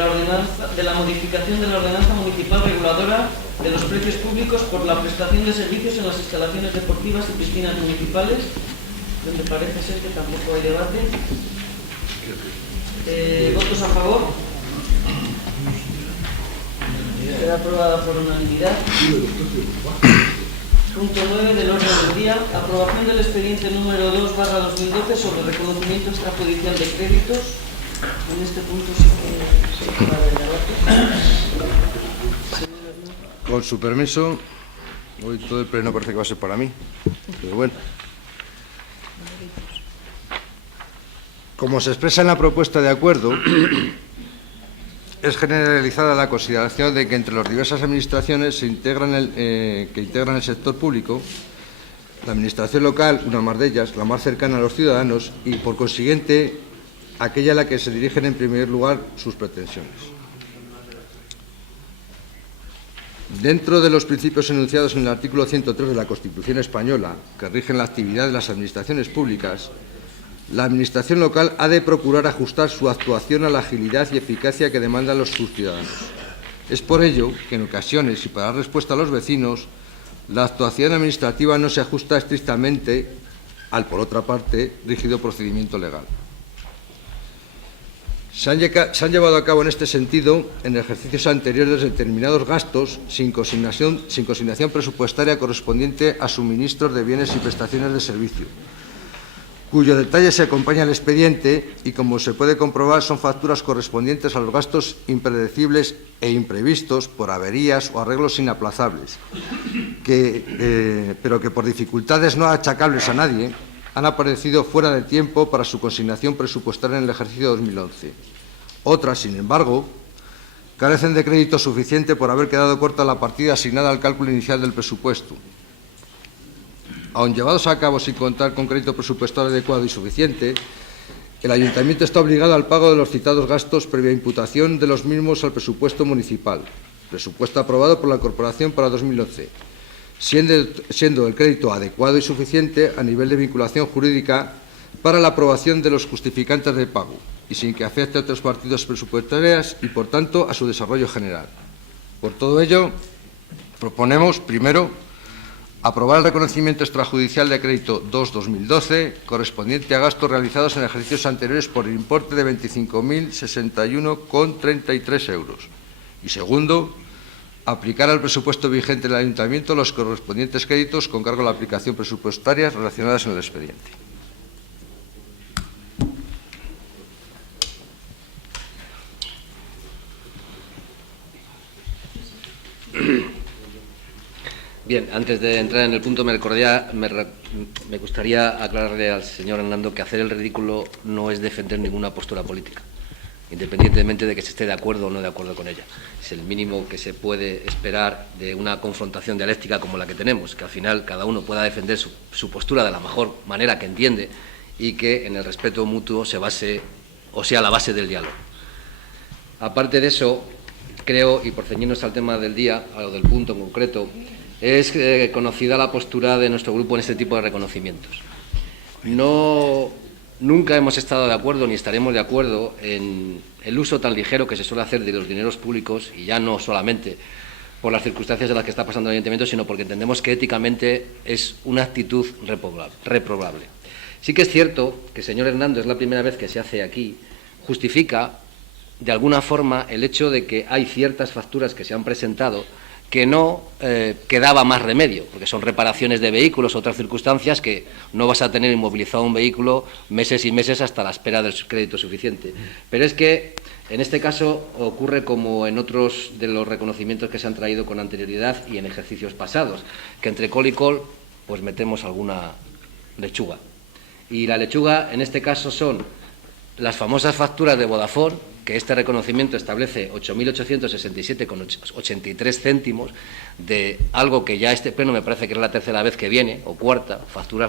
la modificación de la ordenanza municipal reguladora de los precios públicos por la prestación de servicios en las instalaciones deportivas y piscinas municipales, donde parece ser que tampoco hay debate. ¿Votos a favor? Queda aprobada por unanimidad. Punto 9 del orden del día, aprobación del expediente número 2/2012 sobre reconocimiento extrajudicial de créditos. En este punto sí que va a haber debate. Con su permiso, hoy todo el pleno parece que va a ser para mí, pero bueno. Como se expresa en la propuesta de acuerdo, es generalizada la consideración de que entre las diversas administraciones que integran el sector público, la administración local, una más de ellas, la más cercana a los ciudadanos y, por consiguiente, aquella a la que se dirigen en primer lugar sus pretensiones. Dentro de los principios enunciados en el artículo 103 de la Constitución española, que rigen la actividad de las administraciones públicas, la Administración local ha de procurar ajustar su actuación a la agilidad y eficacia que demandan sus ciudadanos. Es por ello que, en ocasiones y para dar respuesta a los vecinos, la actuación administrativa no se ajusta estrictamente al, por otra parte, rígido procedimiento legal. Se han llevado a cabo en este sentido, en ejercicios anteriores, determinados gastos sin consignación presupuestaria correspondiente a suministros de bienes y prestaciones de servicio, cuyo detalle se acompaña al expediente y, como se puede comprobar, son facturas correspondientes a los gastos impredecibles e imprevistos por averías o arreglos inaplazables, pero que por dificultades no achacables a nadie han aparecido fuera de tiempo para su consignación presupuestaria en el ejercicio 2011. Otras, sin embargo, carecen de crédito suficiente por haber quedado corta la partida asignada al cálculo inicial del presupuesto. Aun llevados a cabo sin contar con crédito presupuestario adecuado y suficiente, el Ayuntamiento está obligado al pago de los citados gastos previa imputación de los mismos al presupuesto municipal, presupuesto aprobado por la Corporación para 2011, siendo el crédito adecuado y suficiente a nivel de vinculación jurídica para la aprobación de los justificantes de pago y sin que afecte a otras partidas presupuestarias y, por tanto, a su desarrollo general. Por todo ello, proponemos, primero, aprobar el reconocimiento extrajudicial de crédito 2-2012 correspondiente a gastos realizados en ejercicios anteriores por el importe de 25.061,33 euros. Y segundo, aplicar al presupuesto vigente del Ayuntamiento los correspondientes créditos con cargo a la aplicación presupuestaria relacionadas en el expediente. Bien, antes de entrar en el punto, me gustaría aclararle al señor Hernando que hacer el ridículo no es defender ninguna postura política, independientemente de que se esté de acuerdo o no de acuerdo con ella. Es el mínimo que se puede esperar de una confrontación dialéctica como la que tenemos, que al final cada uno pueda defender su postura de la mejor manera que entiende y que en el respeto mutuo se base, o sea, la base del diálogo. Aparte de eso, creo, y por ceñirnos al tema del día, a lo del punto en concreto, es conocida la postura de nuestro grupo en este tipo de reconocimientos. Nunca hemos estado de acuerdo ni estaremos de acuerdo en el uso tan ligero que se suele hacer de los dineros públicos, y ya no solamente por las circunstancias en las que está pasando el Ayuntamiento, sino porque entendemos que éticamente es una actitud reprobable. Sí que es cierto que el señor Hernando, es la primera vez que se hace aquí, justifica de alguna forma el hecho de que hay ciertas facturas que se han presentado que no quedaba más remedio, porque son reparaciones de vehículos o otras circunstancias que no vas a tener inmovilizado un vehículo meses y meses hasta la espera del crédito suficiente. Pero es que en este caso ocurre como en otros de los reconocimientos que se han traído con anterioridad y en ejercicios pasados, que entre col y col pues metemos alguna lechuga. Y la lechuga en este caso son las famosas facturas de Vodafone, que este reconocimiento establece 8.867,83 céntimos de algo que ya este pleno me parece que es la tercera vez que viene, o cuarta,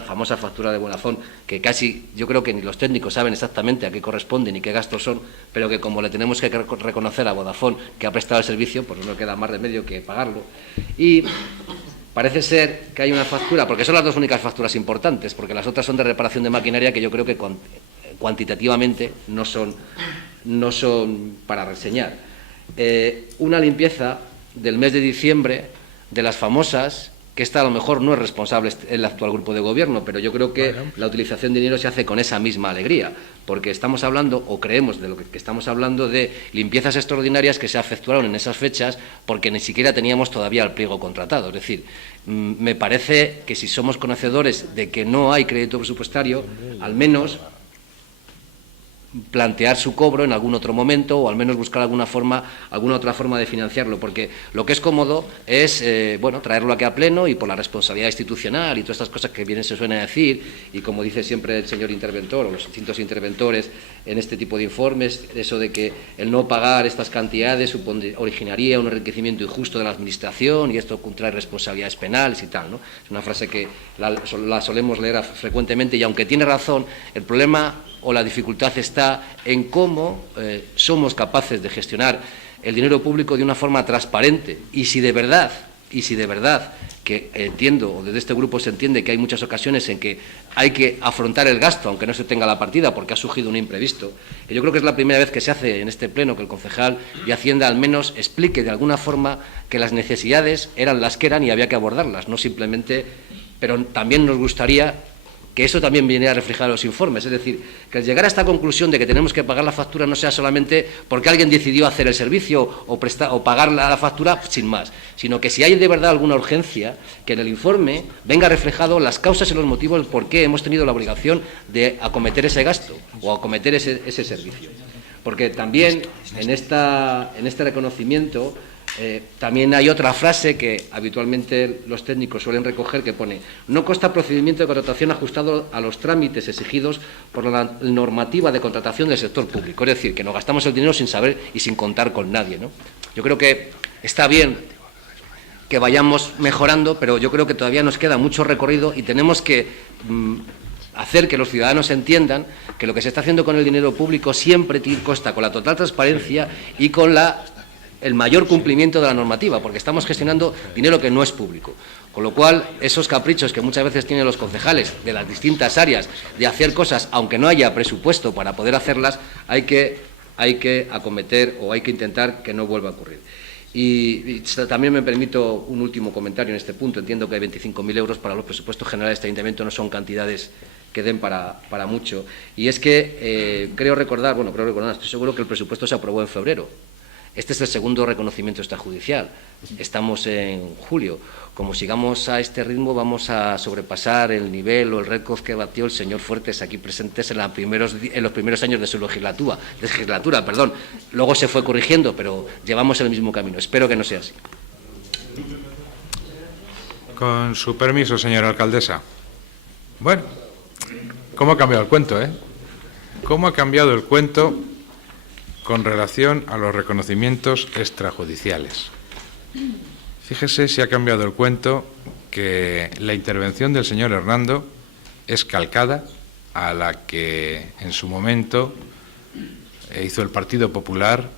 famosa factura de Vodafone, que casi yo creo que ni los técnicos saben exactamente a qué corresponden y qué gastos son, pero que como le tenemos que reconocer a Vodafone que ha prestado el servicio, pues no queda más remedio que pagarlo. Y parece ser que hay una factura, porque son las dos únicas facturas importantes, porque las otras son de reparación de maquinaria que yo creo que cuantitativamente no son para reseñar. Una limpieza del mes de diciembre de las famosas, que esta a lo mejor no es responsable el actual grupo de gobierno, pero yo creo que la utilización de dinero se hace con esa misma alegría, porque estamos hablando, o creemos de lo que estamos hablando, de limpiezas extraordinarias que se efectuaron en esas fechas porque ni siquiera teníamos todavía el pliego contratado. Es decir, me parece que si somos conocedores de que no hay crédito presupuestario, al menos plantear su cobro en algún otro momento o al menos buscar alguna otra forma de financiarlo, porque lo que es cómodo es traerlo aquí a pleno y por la responsabilidad institucional y todas estas cosas que bien se suelen decir, y como dice siempre el señor interventor o los distintos interventores en este tipo de informes, eso de que el no pagar estas cantidades originaría un enriquecimiento injusto de la administración y esto contrae responsabilidades penales y tal, ¿no? Es una frase que la solemos leer frecuentemente y aunque tiene razón, el problema o la dificultad está en cómo somos capaces de gestionar el dinero público de una forma transparente y si de verdad, que entiendo, o desde este grupo se entiende que hay muchas ocasiones en que hay que afrontar el gasto, aunque no se tenga la partida, porque ha surgido un imprevisto. Y yo creo que es la primera vez que se hace en este pleno que el concejal de Hacienda al menos explique de alguna forma que las necesidades eran las que eran y había que abordarlas, no simplemente, pero también nos gustaría que eso también viniera reflejado en los informes, es decir, que al llegar a esta conclusión de que tenemos que pagar la factura no sea solamente porque alguien decidió hacer el servicio o pagar la factura sin más, sino que si hay de verdad alguna urgencia, que en el informe venga reflejado las causas y los motivos por qué hemos tenido la obligación de acometer ese gasto o acometer ese servicio. Porque también en este reconocimiento también hay otra frase que habitualmente los técnicos suelen recoger que pone: no consta procedimiento de contratación ajustado a los trámites exigidos por la normativa de contratación del sector público. Es decir, que nos gastamos el dinero sin saber y sin contar con nadie, ¿no? Yo creo que está bien que vayamos mejorando, pero yo creo que todavía nos queda mucho recorrido y tenemos que hacer que los ciudadanos entiendan que lo que se está haciendo con el dinero público siempre consta con la total transparencia y con el mayor cumplimiento de la normativa, porque estamos gestionando dinero que no es público. Con lo cual, esos caprichos que muchas veces tienen los concejales de las distintas áreas de hacer cosas, aunque no haya presupuesto para poder hacerlas, hay que acometer o hay que intentar que no vuelva a ocurrir. Y también me permito un último comentario en este punto. Entiendo que 25.000 euros para los presupuestos generales de este ayuntamiento no son cantidades que den para mucho. Y es que creo recordar, estoy seguro que el presupuesto se aprobó en febrero. Este es el segundo reconocimiento extrajudicial. Estamos en julio. Como sigamos a este ritmo, vamos a sobrepasar el nivel o el récord que batió el señor Fuertes aquí presentes en los primeros años de su legislatura. Luego se fue corrigiendo, pero llevamos el mismo camino. Espero que no sea así. Con su permiso, señora alcaldesa. Bueno, ¿cómo ha cambiado el cuento, ¿Cómo ha cambiado el cuento con relación a los reconocimientos extrajudiciales? Fíjese si ha cambiado el cuento que la intervención del señor Hernando es calcada a la que en su momento hizo el Partido Popular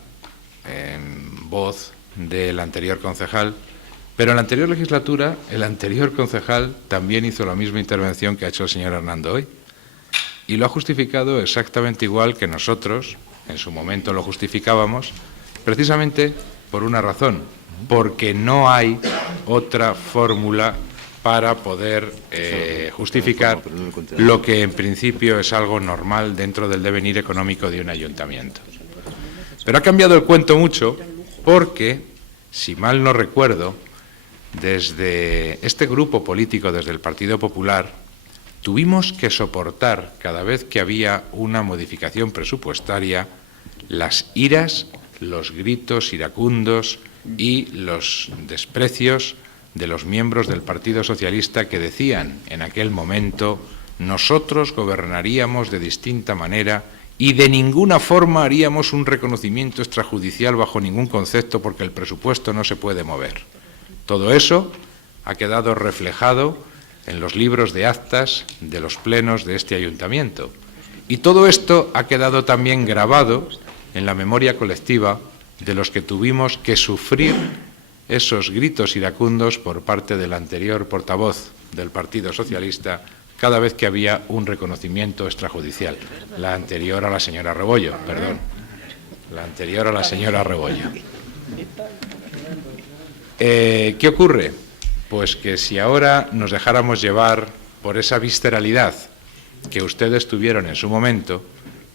en voz del anterior concejal, pero en la anterior legislatura el anterior concejal también hizo la misma intervención que ha hecho el señor Hernando hoy y lo ha justificado exactamente igual que nosotros en su momento lo justificábamos, precisamente por una razón, porque no hay otra fórmula para poder justificar lo que en principio es algo normal dentro del devenir económico de un ayuntamiento. Pero ha cambiado el cuento mucho porque, si mal no recuerdo, desde este grupo político, desde el Partido Popular, tuvimos que soportar cada vez que había una modificación presupuestaria las iras, los gritos iracundos y los desprecios de los miembros del Partido Socialista que decían en aquel momento: nosotros gobernaríamos de distinta manera y de ninguna forma haríamos un reconocimiento extrajudicial bajo ningún concepto porque el presupuesto no se puede mover. Todo eso ha quedado reflejado en los libros de actas de los plenos de este ayuntamiento. Y todo esto ha quedado también grabado en la memoria colectiva de los que tuvimos que sufrir esos gritos iracundos por parte del anterior portavoz del Partido Socialista cada vez que había un reconocimiento extrajudicial. La anterior a la señora Rebollo, perdón. La anterior a la señora Rebollo. ¿Qué ocurre? Pues que si ahora nos dejáramos llevar por esa visceralidad que ustedes tuvieron en su momento,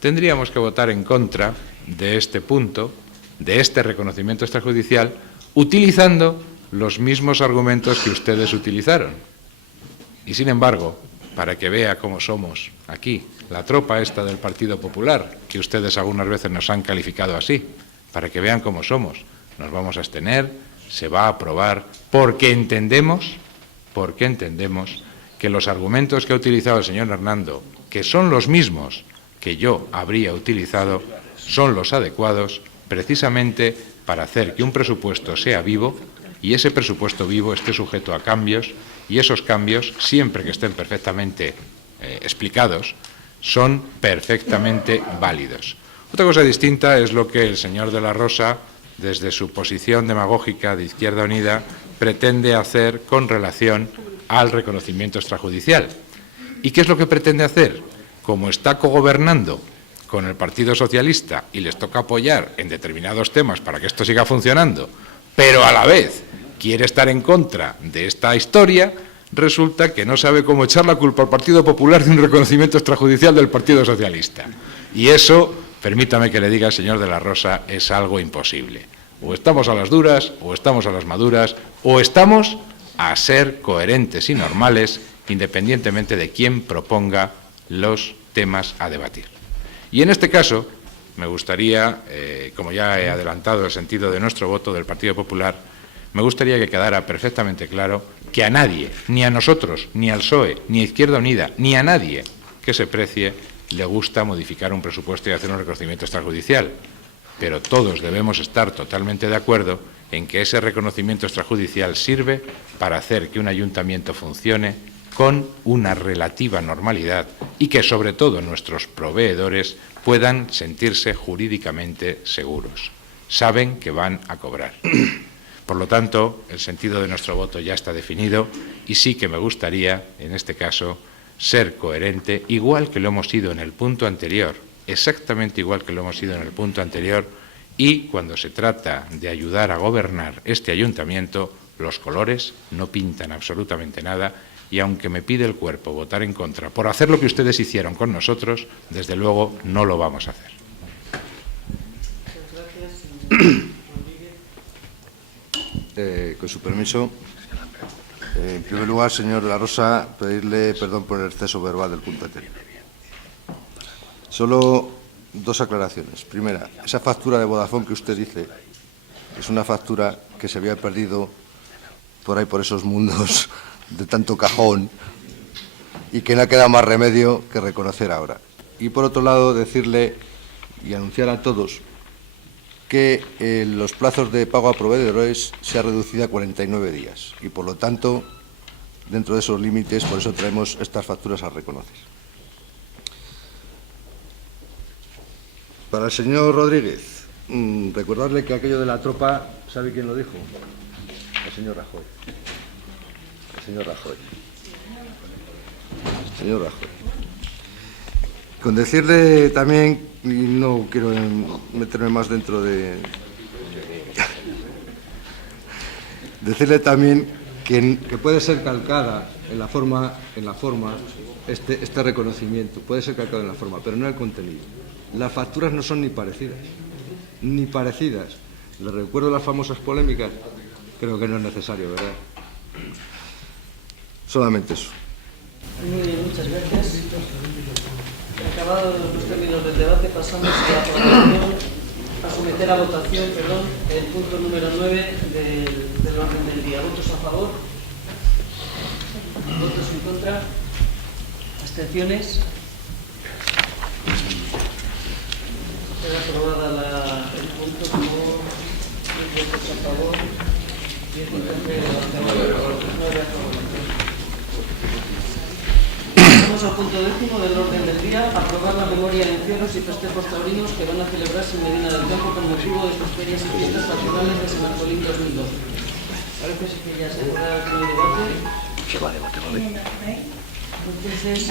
tendríamos que votar en contra de este punto, de este reconocimiento extrajudicial, utilizando los mismos argumentos que ustedes utilizaron. Y sin embargo, para que vea cómo somos aquí, la tropa esta del Partido Popular, que ustedes algunas veces nos han calificado así, para que vean cómo somos. Nos vamos a abstener, se va a aprobar, porque entendemos que los argumentos que ha utilizado el señor Hernando, que son los mismos que yo habría utilizado, son los adecuados precisamente para hacer que un presupuesto sea vivo y ese presupuesto vivo esté sujeto a cambios, y esos cambios, siempre que estén perfectamente explicados, son perfectamente válidos. Otra cosa distinta es lo que el señor de la Rosa, desde su posición demagógica de Izquierda Unida, pretende hacer con relación al reconocimiento extrajudicial. ¿Y qué es lo que pretende hacer? Como está cogobernando con el Partido Socialista y les toca apoyar en determinados temas para que esto siga funcionando, pero a la vez quiere estar en contra de esta historia, resulta que no sabe cómo echar la culpa al Partido Popular de un reconocimiento extrajudicial del Partido Socialista. Y eso, permítame que le diga al señor de la Rosa, es algo imposible. O estamos a las duras, o estamos a las maduras, o estamos a ser coherentes y normales, independientemente de quién proponga los temas a debatir. Y en este caso, me gustaría, como ya he adelantado el sentido de nuestro voto del Partido Popular, me gustaría que quedara perfectamente claro que a nadie, ni a nosotros, ni al PSOE, ni a Izquierda Unida, ni a nadie que se precie, le gusta modificar un presupuesto y hacer un reconocimiento extrajudicial. Pero todos debemos estar totalmente de acuerdo en que ese reconocimiento extrajudicial sirve para hacer que un ayuntamiento funcione con una relativa normalidad y que, sobre todo, nuestros proveedores puedan sentirse jurídicamente seguros. Saben que van a cobrar. Por lo tanto, el sentido de nuestro voto ya está definido y sí que me gustaría, en este caso, ser coherente, igual que lo hemos sido en el punto anterior, exactamente igual que lo hemos sido en el punto anterior, y cuando se trata de ayudar a gobernar este ayuntamiento, los colores no pintan absolutamente nada, y aunque me pide el cuerpo votar en contra por hacer lo que ustedes hicieron con nosotros, desde luego no lo vamos a hacer. Con su permiso, en primer lugar, señor de la Rosa, pedirle perdón por el exceso verbal del punto anterior. Solo dos aclaraciones. Primera, esa factura de Vodafone que usted dice es una factura que se había perdido por ahí, por esos mundos de tanto cajón, y que no ha quedado más remedio que reconocer ahora. Y por otro lado, decirle y anunciar a todos que los plazos de pago a proveedores se ha reducido a 49 días y, por lo tanto, dentro de esos límites, por eso traemos estas facturas a reconocer. Para el señor Rodríguez, recordarle que aquello de la tropa, ¿sabe quién lo dijo? El señor Rajoy. El señor Rajoy. El señor Rajoy. Con decirle también, y no quiero meterme más dentro de... decirle también que puede ser calcada en la forma este reconocimiento, puede ser calcado en la forma, pero no el contenido. Las facturas no son ni parecidas, ni parecidas. Les recuerdo las famosas polémicas, creo que no es necesario, ¿verdad? Solamente eso. Muy bien, muchas gracias. Acabados los términos del debate, pasamos a someter a votación el punto número 9 del orden del día. ¿Votos a favor? ¿Votos en contra? ¿Abstenciones? Queda aprobada el punto como 10 votos a favor, 10 en contra y 9 a favor. Pasamos al punto 10 del orden del día, aprobar la memoria de encierros y festejos taurinos que van a celebrarse en Medina del Campo con motivo de sus ferias y fiestas patronales de San Antolín 2012. Parece que ya se ha el debate. Se va a debatir. Entonces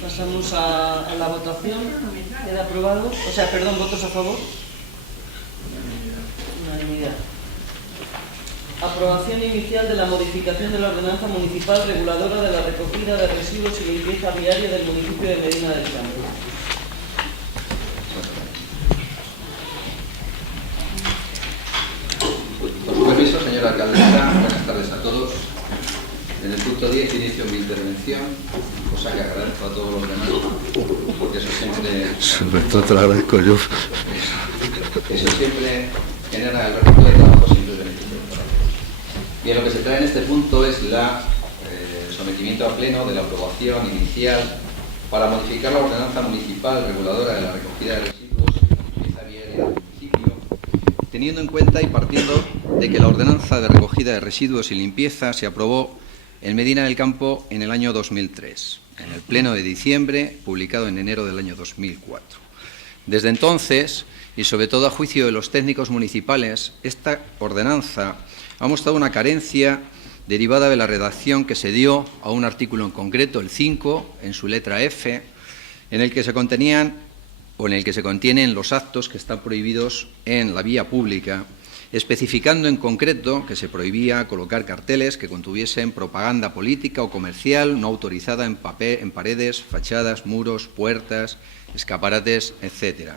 pasamos a la votación. ¿Queda aprobado? O sea, perdón, ¿votos a favor? Unanimidad. Aprobación inicial de la modificación de la ordenanza municipal reguladora de la recogida de residuos y limpieza viaria del municipio de Medina del Campo. Con su permiso, señora alcaldesa, buenas tardes a todos. En el punto 10 inicio mi intervención, cosa que agradezco a todos los demás, porque eso siempre... Sobre todo te lo agradezco yo. Eso siempre genera el resto de trabajo, siempre es beneficioso para todos. Bien, lo que se trae en este punto es el sometimiento a pleno de la aprobación inicial para modificar la ordenanza municipal reguladora de la recogida de residuos y limpieza viaria del municipio, teniendo en cuenta y partiendo de que la ordenanza de recogida de residuos y limpieza se aprobó en Medina del Campo en el año 2003, en el pleno de diciembre, publicado en enero del año 2004. Desde entonces, y sobre todo a juicio de los técnicos municipales, esta ordenanza ha mostrado una carencia derivada de la redacción que se dio a un artículo en concreto, el 5, en su letra F, en el que se contienen los actos que están prohibidos en la vía pública, especificando en concreto que se prohibía colocar carteles que contuviesen propaganda política o comercial no autorizada en paredes, fachadas, muros, puertas, escaparates, etc.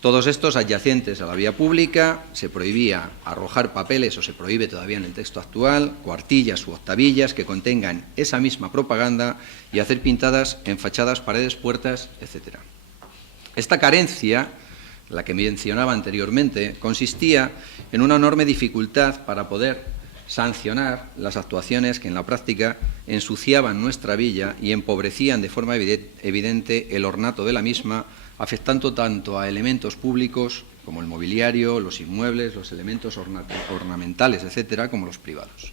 Todos estos adyacentes a la vía pública se prohibía arrojar papeles, o se prohíbe todavía en el texto actual, cuartillas u octavillas que contengan esa misma propaganda y hacer pintadas en fachadas, paredes, puertas, etc. Esta carencia, la que mencionaba anteriormente, consistía en una enorme dificultad para poder sancionar las actuaciones que en la práctica ensuciaban nuestra villa y empobrecían de forma evidente el ornato de la misma, afectando tanto a elementos públicos como el mobiliario, los inmuebles, los elementos ornamentales, etcétera, como los privados,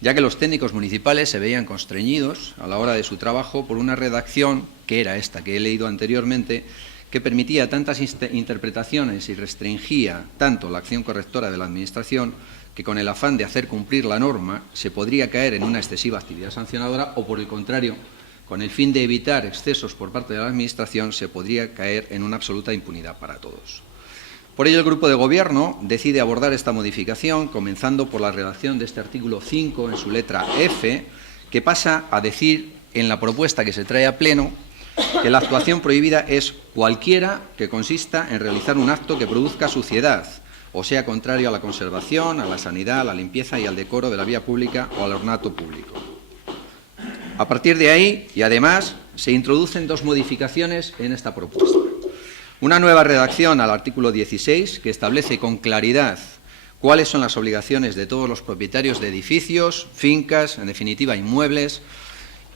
ya que los técnicos municipales se veían constreñidos a la hora de su trabajo por una redacción, que era esta que he leído anteriormente, que permitía tantas interpretaciones y restringía tanto la acción correctora de la Administración que con el afán de hacer cumplir la norma se podría caer en una excesiva actividad sancionadora o, por el contrario, con el fin de evitar excesos por parte de la Administración, se podría caer en una absoluta impunidad para todos. Por ello, el Grupo de Gobierno decide abordar esta modificación, comenzando por la redacción de este artículo 5 en su letra F, que pasa a decir en la propuesta que se trae a pleno que la actuación prohibida es cualquiera que consista en realizar un acto que produzca suciedad, o sea contrario a la conservación, a la sanidad, a la limpieza y al decoro de la vía pública o al ornato público. A partir de ahí, y además, se introducen dos modificaciones en esta propuesta. Una nueva redacción al artículo 16, que establece con claridad cuáles son las obligaciones de todos los propietarios de edificios, fincas, en definitiva, inmuebles,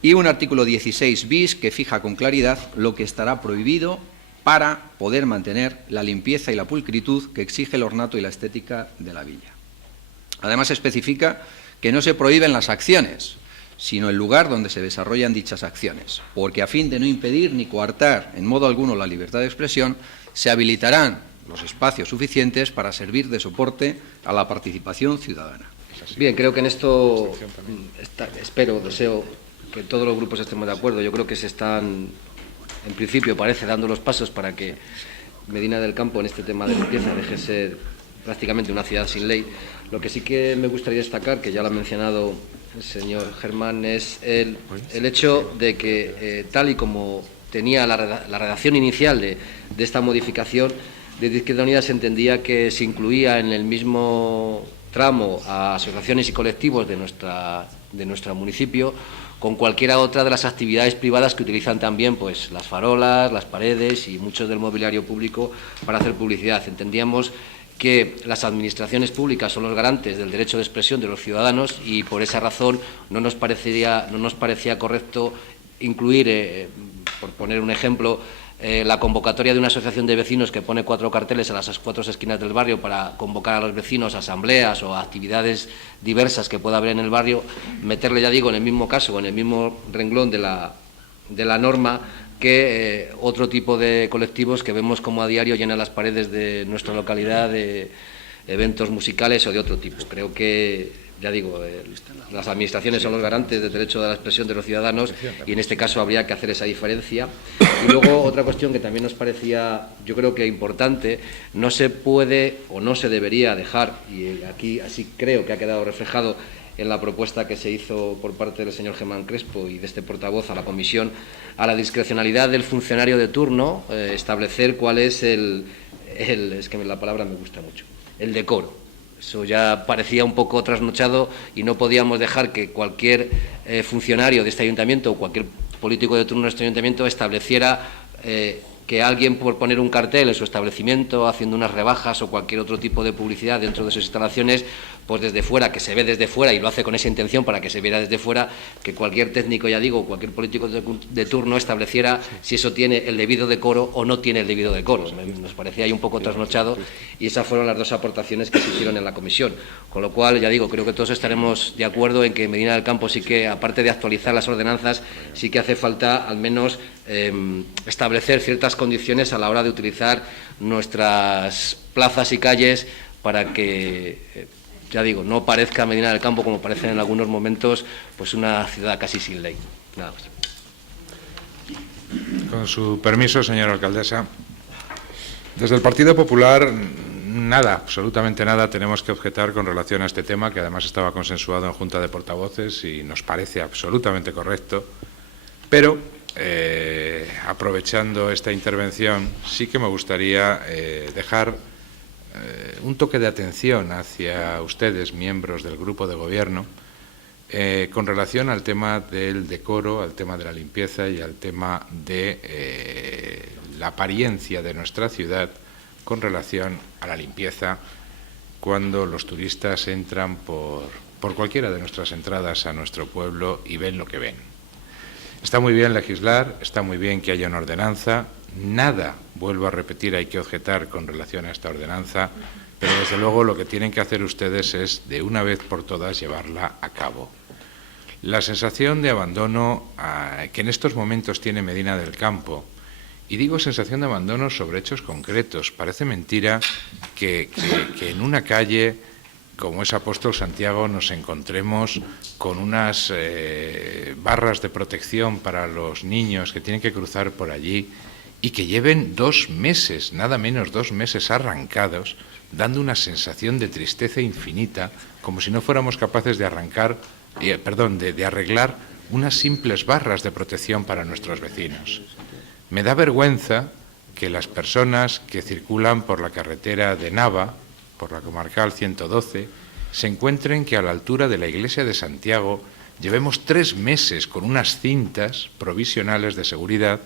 y un artículo 16 bis que fija con claridad lo que estará prohibido para poder mantener la limpieza y la pulcritud que exige el ornato y la estética de la villa. Además, se especifica que no se prohíben las acciones, sino el lugar donde se desarrollan dichas acciones, porque a fin de no impedir ni coartar en modo alguno la libertad de expresión, se habilitarán los espacios suficientes para servir de soporte a la participación ciudadana. Bien, creo que en esto deseo que todos los grupos estemos de acuerdo. Yo creo que se están, en principio, parece dando los pasos para que Medina del Campo, en este tema de limpieza, deje de ser prácticamente una ciudad sin ley. Lo que sí que me gustaría destacar, que ya lo ha mencionado el señor Germán, es el hecho de que, tal y como tenía la redacción inicial de esta modificación, desde Izquierda Unida se entendía que se incluía en el mismo tramo a asociaciones y colectivos de nuestro municipio con cualquiera otra de las actividades privadas que utilizan también pues las farolas, las paredes y mucho del mobiliario público para hacer publicidad. Entendíamos que las administraciones públicas son los garantes del derecho de expresión de los ciudadanos y por esa razón no nos parecía correcto incluir, por poner un ejemplo, la convocatoria de una asociación de vecinos que pone 4 carteles a las 4 esquinas del barrio para convocar a los vecinos a asambleas o a actividades diversas que pueda haber en el barrio, meterle, ya digo, en el mismo caso o en el mismo renglón de la norma que otro tipo de colectivos que vemos como a diario llenan las paredes de nuestra localidad de eventos musicales o de otro tipo. Creo que, ya digo, las administraciones son los garantes del derecho de la expresión de los ciudadanos y en este caso habría que hacer esa diferencia. Y luego otra cuestión que también nos parecía, yo creo que importante, no se puede o no se debería dejar, y aquí así creo que ha quedado reflejado en la propuesta que se hizo por parte del señor Germán Crespo y de este portavoz a la comisión, a la discrecionalidad del funcionario de turno, establecer cuál es es que la palabra me gusta mucho, el decoro. Eso ya parecía un poco trasnochado y no podíamos dejar que cualquier funcionario de este ayuntamiento o cualquier político de turno de este ayuntamiento estableciera que alguien, por poner un cartel en su establecimiento, haciendo unas rebajas o cualquier otro tipo de publicidad dentro de sus instalaciones, pues desde fuera, que se ve desde fuera y lo hace con esa intención para que se viera desde fuera, que cualquier técnico, ya digo, cualquier político de turno estableciera si eso tiene el debido decoro o no tiene el debido decoro. Nos parecía ahí un poco trasnochado y esas fueron las dos aportaciones que se hicieron en la comisión. Con lo cual, ya digo, creo que todos estaremos de acuerdo en que Medina del Campo sí que, aparte de actualizar las ordenanzas, sí que hace falta al menos establecer ciertas condiciones a la hora de utilizar nuestras plazas y calles para que, ya digo, no parezca Medina del Campo, como parece en algunos momentos, pues una ciudad casi sin ley. Nada más. Con su permiso, señora alcaldesa. Desde el Partido Popular, nada, absolutamente nada tenemos que objetar con relación a este tema, que además estaba consensuado en Junta de Portavoces y nos parece absolutamente correcto, pero aprovechando esta intervención, sí que me gustaría dejar un toque de atención hacia ustedes, miembros del grupo de gobierno, con relación al tema del decoro, al tema de la limpieza y al tema de la apariencia de nuestra ciudad con relación a la limpieza cuando los turistas entran por cualquiera de nuestras entradas a nuestro pueblo y ven lo que ven. Está muy bien legislar, está muy bien que haya una ordenanza, nada, vuelvo a repetir, hay que objetar con relación a esta ordenanza, pero desde luego lo que tienen que hacer ustedes es, de una vez por todas, llevarla a cabo. La sensación de abandono que en estos momentos tiene Medina del Campo, y digo sensación de abandono sobre hechos concretos, parece mentira que en una calle como es Apóstol Santiago nos encontremos con unas barras de protección para los niños que tienen que cruzar por allí y que lleven 2 meses, nada menos 2 meses arrancados, dando una sensación de tristeza infinita, como si no fuéramos capaces de de arreglar unas simples barras de protección para nuestros vecinos. Me da vergüenza que las personas que circulan por la carretera de Nava, por la comarcal 112, se encuentren que a la altura de la iglesia de Santiago llevemos 3 meses con unas cintas provisionales de seguridad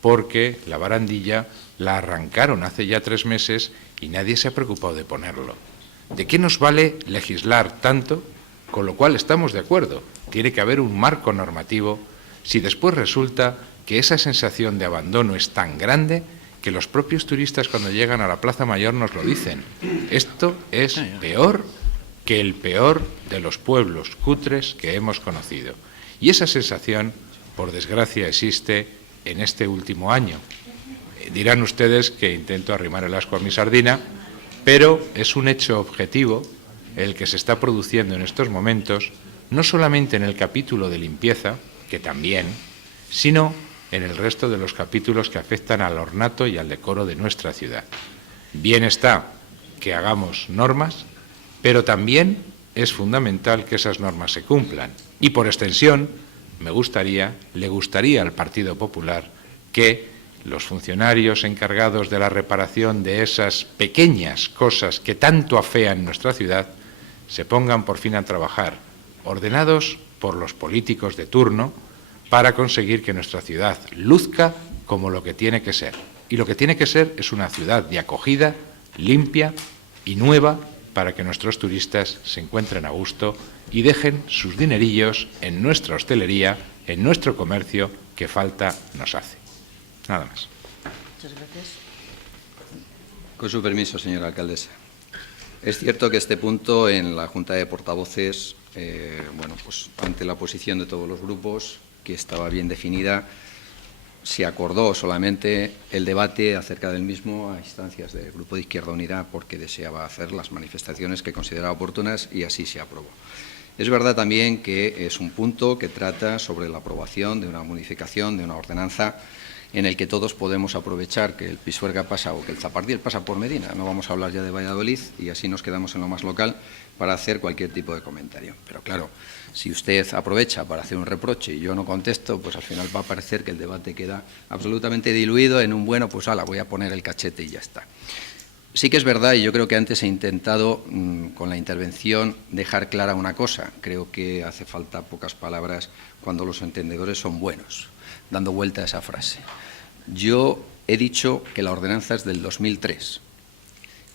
porque la barandilla la arrancaron hace ya 3 meses y nadie se ha preocupado de ponerlo. ¿De qué nos vale legislar tanto? Con lo cual estamos de acuerdo. Tiene que haber un marco normativo si después resulta que esa sensación de abandono es tan grande que los propios turistas cuando llegan a la Plaza Mayor nos lo dicen. Esto es peor que el peor de los pueblos cutres que hemos conocido. Y esa sensación, por desgracia, existe en este último año. Dirán ustedes que intento arrimar el ascua a mi sardina, pero es un hecho objetivo el que se está produciendo en estos momentos, no solamente en el capítulo de limpieza, que también, sino en el resto de los capítulos que afectan al ornato y al decoro de nuestra ciudad. Bien está que hagamos normas, pero también es fundamental que esas normas se cumplan. Y por extensión, le gustaría al Partido Popular que los funcionarios encargados de la reparación de esas pequeñas cosas que tanto afean nuestra ciudad se pongan por fin a trabajar, ordenados por los políticos de turno, para conseguir que nuestra ciudad luzca como lo que tiene que ser. Y lo que tiene que ser es una ciudad de acogida, limpia y nueva, para que nuestros turistas se encuentren a gusto y dejen sus dinerillos en nuestra hostelería, en nuestro comercio, que falta nos hace. Nada más. Muchas gracias. Con su permiso, señora alcaldesa. Es cierto que este punto en la Junta de Portavoces, pues ante la posición de todos los grupos, que estaba bien definida, se acordó solamente el debate acerca del mismo a instancias del Grupo de Izquierda Unida porque deseaba hacer las manifestaciones que consideraba oportunas y así se aprobó. Es verdad también que es un punto que trata sobre la aprobación de una modificación de una ordenanza en el que todos podemos aprovechar que el Pisuerga pasa o que el Zapardiel pasa por Medina. No vamos a hablar ya de Valladolid y así nos quedamos en lo más local para hacer cualquier tipo de comentario. Pero claro, si usted aprovecha para hacer un reproche y yo no contesto, pues al final va a parecer que el debate queda absolutamente diluido en un bueno, pues ala, voy a poner el cachete y ya está. Sí que es verdad, y yo creo que antes he intentado, con la intervención, dejar clara una cosa. Creo que hace falta pocas palabras cuando los entendedores son buenos, dando vuelta a esa frase. Yo he dicho que la ordenanza es del 2003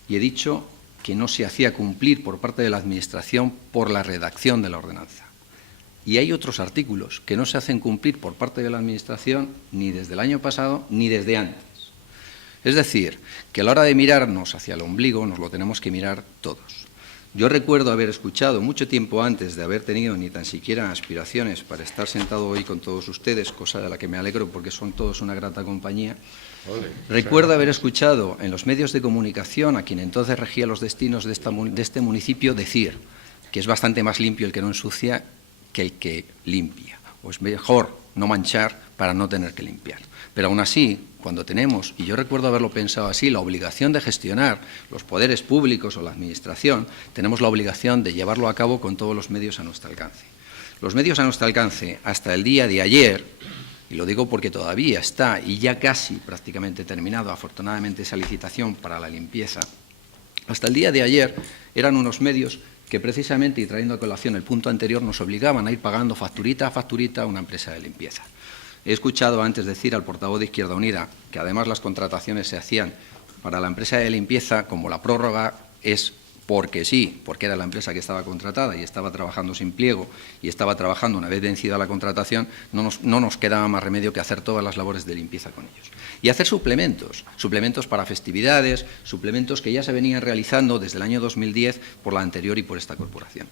y he dicho que no se hacía cumplir por parte de la Administración por la redacción de la ordenanza. Y hay otros artículos que no se hacen cumplir por parte de la Administración ni desde el año pasado ni desde antes. Es decir, que a la hora de mirarnos hacia el ombligo nos lo tenemos que mirar todos. Yo recuerdo haber escuchado mucho tiempo antes de haber tenido ni tan siquiera aspiraciones para estar sentado hoy con todos ustedes, cosa de la que me alegro porque son todos una grata compañía. Recuerdo haber escuchado en los medios de comunicación a quien entonces regía los destinos de este municipio decir que es bastante más limpio el que no ensucia que el que limpia, o es mejor no manchar para no tener que limpiar. Pero aún así, cuando tenemos, y yo recuerdo haberlo pensado así, la obligación de gestionar los poderes públicos o la Administración, tenemos la obligación de llevarlo a cabo con todos los medios a nuestro alcance. Los medios a nuestro alcance, hasta el día de ayer, y lo digo porque todavía está y ya casi prácticamente terminado, afortunadamente, esa licitación para la limpieza, hasta el día de ayer eran unos medios que precisamente, y trayendo a colación el punto anterior, nos obligaban a ir pagando facturita a facturita a una empresa de limpieza. He escuchado antes decir al portavoz de Izquierda Unida que además las contrataciones se hacían para la empresa de limpieza, como la prórroga es porque sí, porque era la empresa que estaba contratada y estaba trabajando sin pliego y estaba trabajando una vez vencida la contratación, no nos quedaba más remedio que hacer todas las labores de limpieza con ellos. Y hacer suplementos para festividades, suplementos que ya se venían realizando desde el año 2010 por la anterior y por esta corporación.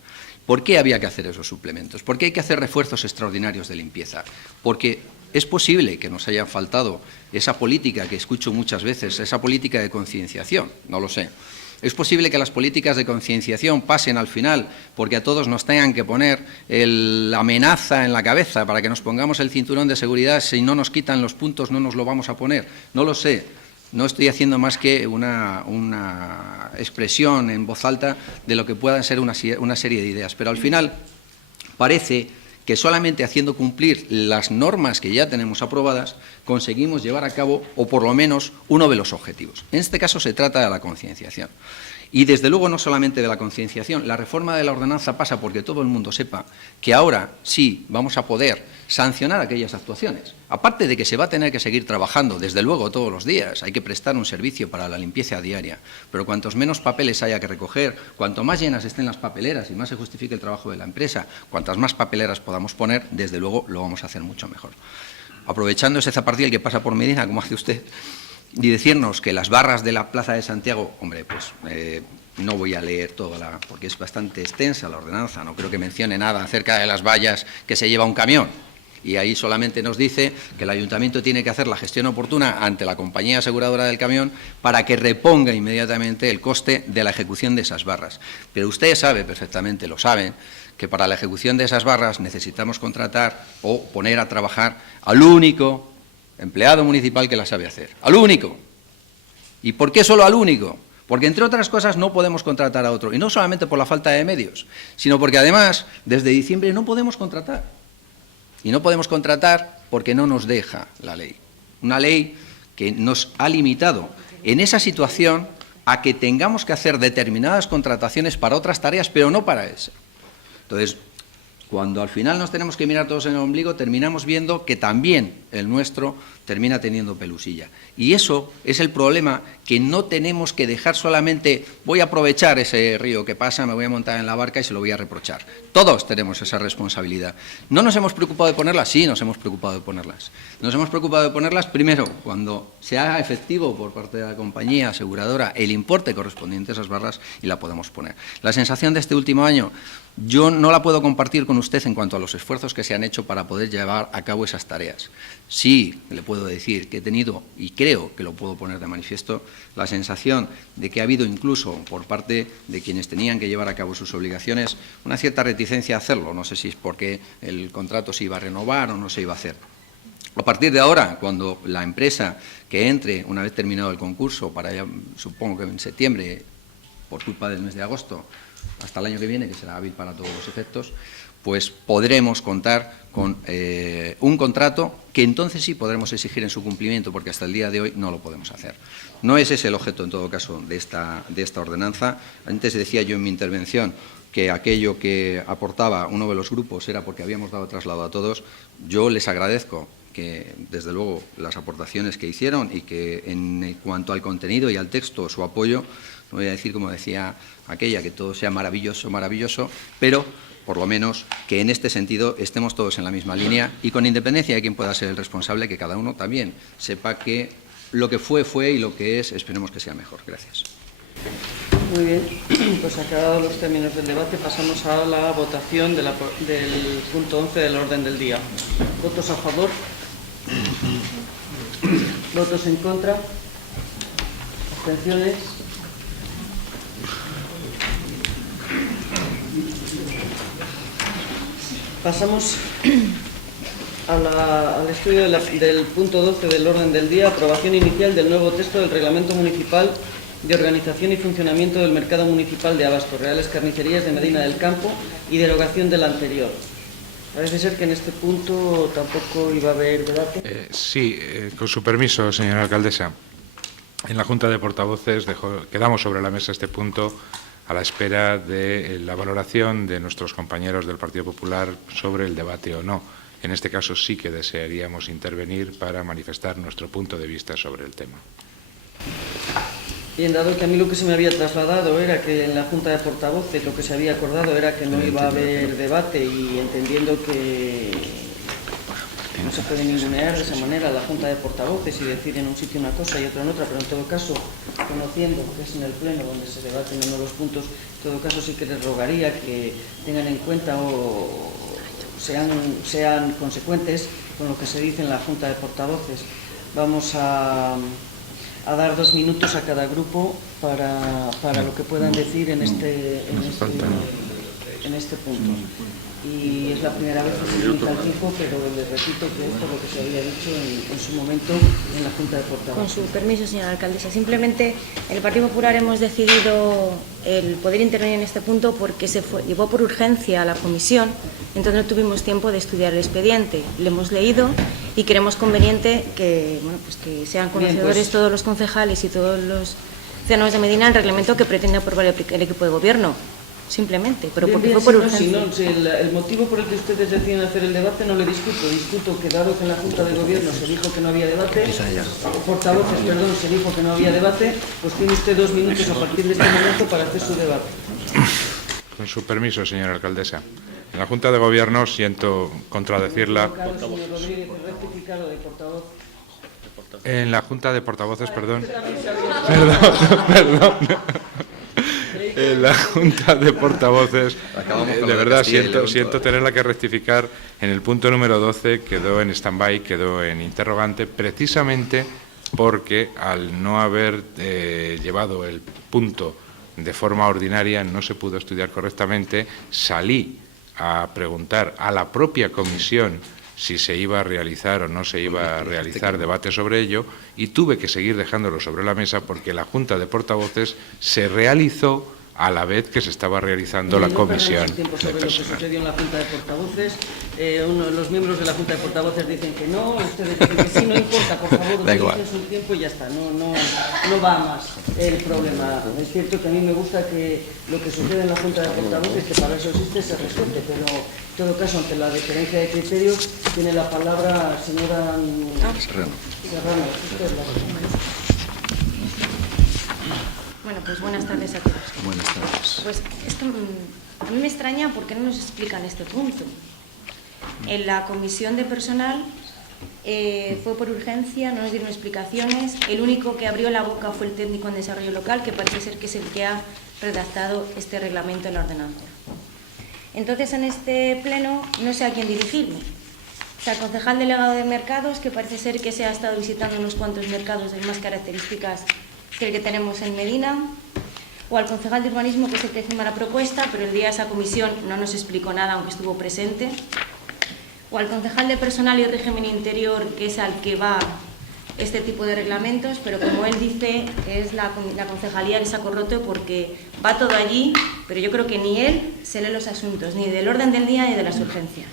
¿Por qué había que hacer esos suplementos? ¿Por qué hay que hacer refuerzos extraordinarios de limpieza? Porque es posible que nos haya faltado esa política que escucho muchas veces, esa política de concienciación, no lo sé. Es posible que las políticas de concienciación pasen al final porque a todos nos tengan que poner la amenaza en la cabeza para que nos pongamos el cinturón de seguridad, si no nos quitan los puntos no nos lo vamos a poner. No lo sé, no estoy haciendo más que una expresión en voz alta de lo que puedan ser una serie de ideas, pero al final parece que solamente haciendo cumplir las normas que ya tenemos aprobadas conseguimos llevar a cabo, o por lo menos, uno de los objetivos. En este caso se trata de la concienciación. Y desde luego no solamente de la concienciación, la reforma de la ordenanza pasa porque todo el mundo sepa que ahora sí vamos a poder sancionar aquellas actuaciones. Aparte de que se va a tener que seguir trabajando, desde luego, todos los días, hay que prestar un servicio para la limpieza diaria, pero cuantos menos papeles haya que recoger, cuanto más llenas estén las papeleras y más se justifique el trabajo de la empresa, cuantas más papeleras podamos poner, desde luego lo vamos a hacer mucho mejor. Aprovechando ese zapartiel que pasa por Medina, como hace usted, y decirnos que las barras de la Plaza de Santiago, hombre, pues no voy a leer toda porque es bastante extensa la ordenanza, no creo que mencione nada acerca de las vallas que se lleva un camión. Y ahí solamente nos dice que el ayuntamiento tiene que hacer la gestión oportuna ante la compañía aseguradora del camión para que reponga inmediatamente el coste de la ejecución de esas barras. Pero usted sabe perfectamente, lo saben, que para la ejecución de esas barras necesitamos contratar o poner a trabajar al único empleado municipal que la sabe hacer. ¡Al único! ¿Y por qué solo al único? Porque, entre otras cosas, no podemos contratar a otro. Y no solamente por la falta de medios, sino porque, además, desde diciembre no podemos contratar. Y no podemos contratar porque no nos deja la ley. Una ley que nos ha limitado en esa situación a que tengamos que hacer determinadas contrataciones para otras tareas, pero no para esa. Entonces, cuando al final nos tenemos que mirar todos en el ombligo, terminamos viendo que también el nuestro termina teniendo pelusilla. Y eso es el problema, que no tenemos que dejar solamente, voy a aprovechar ese río que pasa, me voy a montar en la barca y se lo voy a reprochar. Todos tenemos esa responsabilidad. ¿No nos hemos preocupado de ponerlas? Sí, nos hemos preocupado de ponerlas. Nos hemos preocupado de ponerlas, primero, cuando se haga efectivo por parte de la compañía aseguradora el importe correspondiente a esas barras y la podemos poner. La sensación de este último año, yo no la puedo compartir con usted en cuanto a los esfuerzos que se han hecho para poder llevar a cabo esas tareas. Sí, le puedo decir que he tenido, y creo que lo puedo poner de manifiesto, la sensación de que ha habido incluso por parte de quienes tenían que llevar a cabo sus obligaciones una cierta reticencia a hacerlo. No sé si es porque el contrato se iba a renovar o no se iba a hacer. A partir de ahora, cuando la empresa que entre, una vez terminado el concurso, para ya, supongo que en septiembre, por culpa del mes de agosto, hasta el año que viene, que será hábil para todos los efectos, pues podremos contar con un contrato que entonces sí podremos exigir en su cumplimiento, porque hasta el día de hoy no lo podemos hacer. No es ese el objeto, en todo caso, de esta ordenanza. Antes decía yo en mi intervención que aquello que aportaba uno de los grupos era porque habíamos dado traslado a todos. Yo les agradezco que, desde luego, las aportaciones que hicieron y que, en cuanto al contenido y al texto, su apoyo, no voy a decir, como decía aquella, que todo sea maravilloso, maravilloso, pero por lo menos que en este sentido estemos todos en la misma línea y con independencia de quién pueda ser el responsable, que cada uno también sepa que lo que fue y lo que es, esperemos que sea mejor. Gracias. Muy bien, pues acabados los términos del debate, pasamos a la votación del punto 11 del orden del día. ¿Votos a favor? ¿Votos en contra? ¿Abstenciones? Pasamos al estudio del punto 12 del orden del día, aprobación inicial del nuevo texto del Reglamento Municipal de Organización y Funcionamiento del Mercado Municipal de Abastos, Reales Carnicerías de Medina del Campo y derogación del anterior. Parece ser que en este punto tampoco iba a haber debate. Sí, con su permiso, señora alcaldesa. En la Junta de Portavoces quedamos sobre la mesa este punto a la espera de la valoración de nuestros compañeros del Partido Popular sobre el debate o no. En este caso sí que desearíamos intervenir para manifestar nuestro punto de vista sobre el tema. Bien, dado que a mí lo que se me había trasladado era que en la Junta de Portavoces lo que se había acordado era que no iba a haber debate, y entendiendo que no se puede ningunear de esa manera a la Junta de Portavoces y decir en un sitio una cosa y otra en otra, pero en todo caso, conociendo que es en el Pleno donde se debaten uno de los puntos, en todo caso sí que les rogaría que tengan en cuenta o sean consecuentes con lo que se dice en la Junta de Portavoces. Vamos a dar 2 minutos a cada grupo para lo que puedan decir en este punto. Y es la primera vez que se limita el tiempo, pero les repito que es por lo que se había dicho en su momento en la Junta de Portavoces. Con su permiso, señora alcaldesa, simplemente el Partido Popular hemos decidido el poder intervenir en este punto porque llevó por urgencia a la comisión, entonces no tuvimos tiempo de estudiar el expediente. Lo hemos leído y creemos conveniente que, que sean conocedores todos los concejales y todos los ciudadanos de Medina el reglamento que pretende aprobar el equipo de gobierno. Simplemente, pero porque fue por urgencia. El motivo por el que ustedes deciden hacer el debate no le discuto que dado que en la Junta de Gobierno se dijo que no había debate, portavoces, perdón, se dijo que no había debate, pues tiene usted 2 minutos a partir de este momento para hacer su debate. Con su permiso, señora alcaldesa. En la Junta de Gobierno siento contradecirla. En la Junta de Portavoces, perdón. En la Junta de Portavoces, de verdad siento tenerla que rectificar. En el punto número 12 quedó en stand-by, quedó en interrogante, precisamente porque al no haber llevado el punto de forma ordinaria no se pudo estudiar correctamente. Salí a preguntar a la propia comisión si se iba a realizar o no se iba a realizar debate sobre ello, y tuve que seguir dejándolo sobre la mesa porque la Junta de Portavoces se realizó a la vez que se estaba realizando la comisión de personal. Lo que sucedió en la Junta de Portavoces, los miembros de la Junta de Portavoces dicen que no, ustedes dicen que sí, no importa, por favor, utilicen su tiempo y ya está, no va más el problema. Es cierto que a mí me gusta que lo que sucede en la Junta de Portavoces, que para eso existe, se resuelve, pero en todo caso, ante la diferencia de criterios, tiene la palabra señora Serrano. Bueno, pues buenas tardes a todos. Buenas tardes. Pues esto a mí me extraña porque no nos explican este punto. En la comisión de personal fue por urgencia, no nos dieron explicaciones. El único que abrió la boca fue el técnico en desarrollo local, que parece ser que es el que ha redactado este reglamento en la ordenanza. Entonces, en este pleno no sé a quién dirigirme. O sea, el concejal delegado de mercados, que parece ser que se ha estado visitando unos cuantos mercados de más características que el que tenemos en Medina, o al concejal de urbanismo, que es el que firma la propuesta, pero el día de esa comisión no nos explicó nada, aunque estuvo presente, o al concejal de personal y régimen interior, que es al que va este tipo de reglamentos, pero como él dice, es la concejalía del saco roto porque va todo allí, pero yo creo que ni él se lee los asuntos, ni del orden del día ni de las urgencias.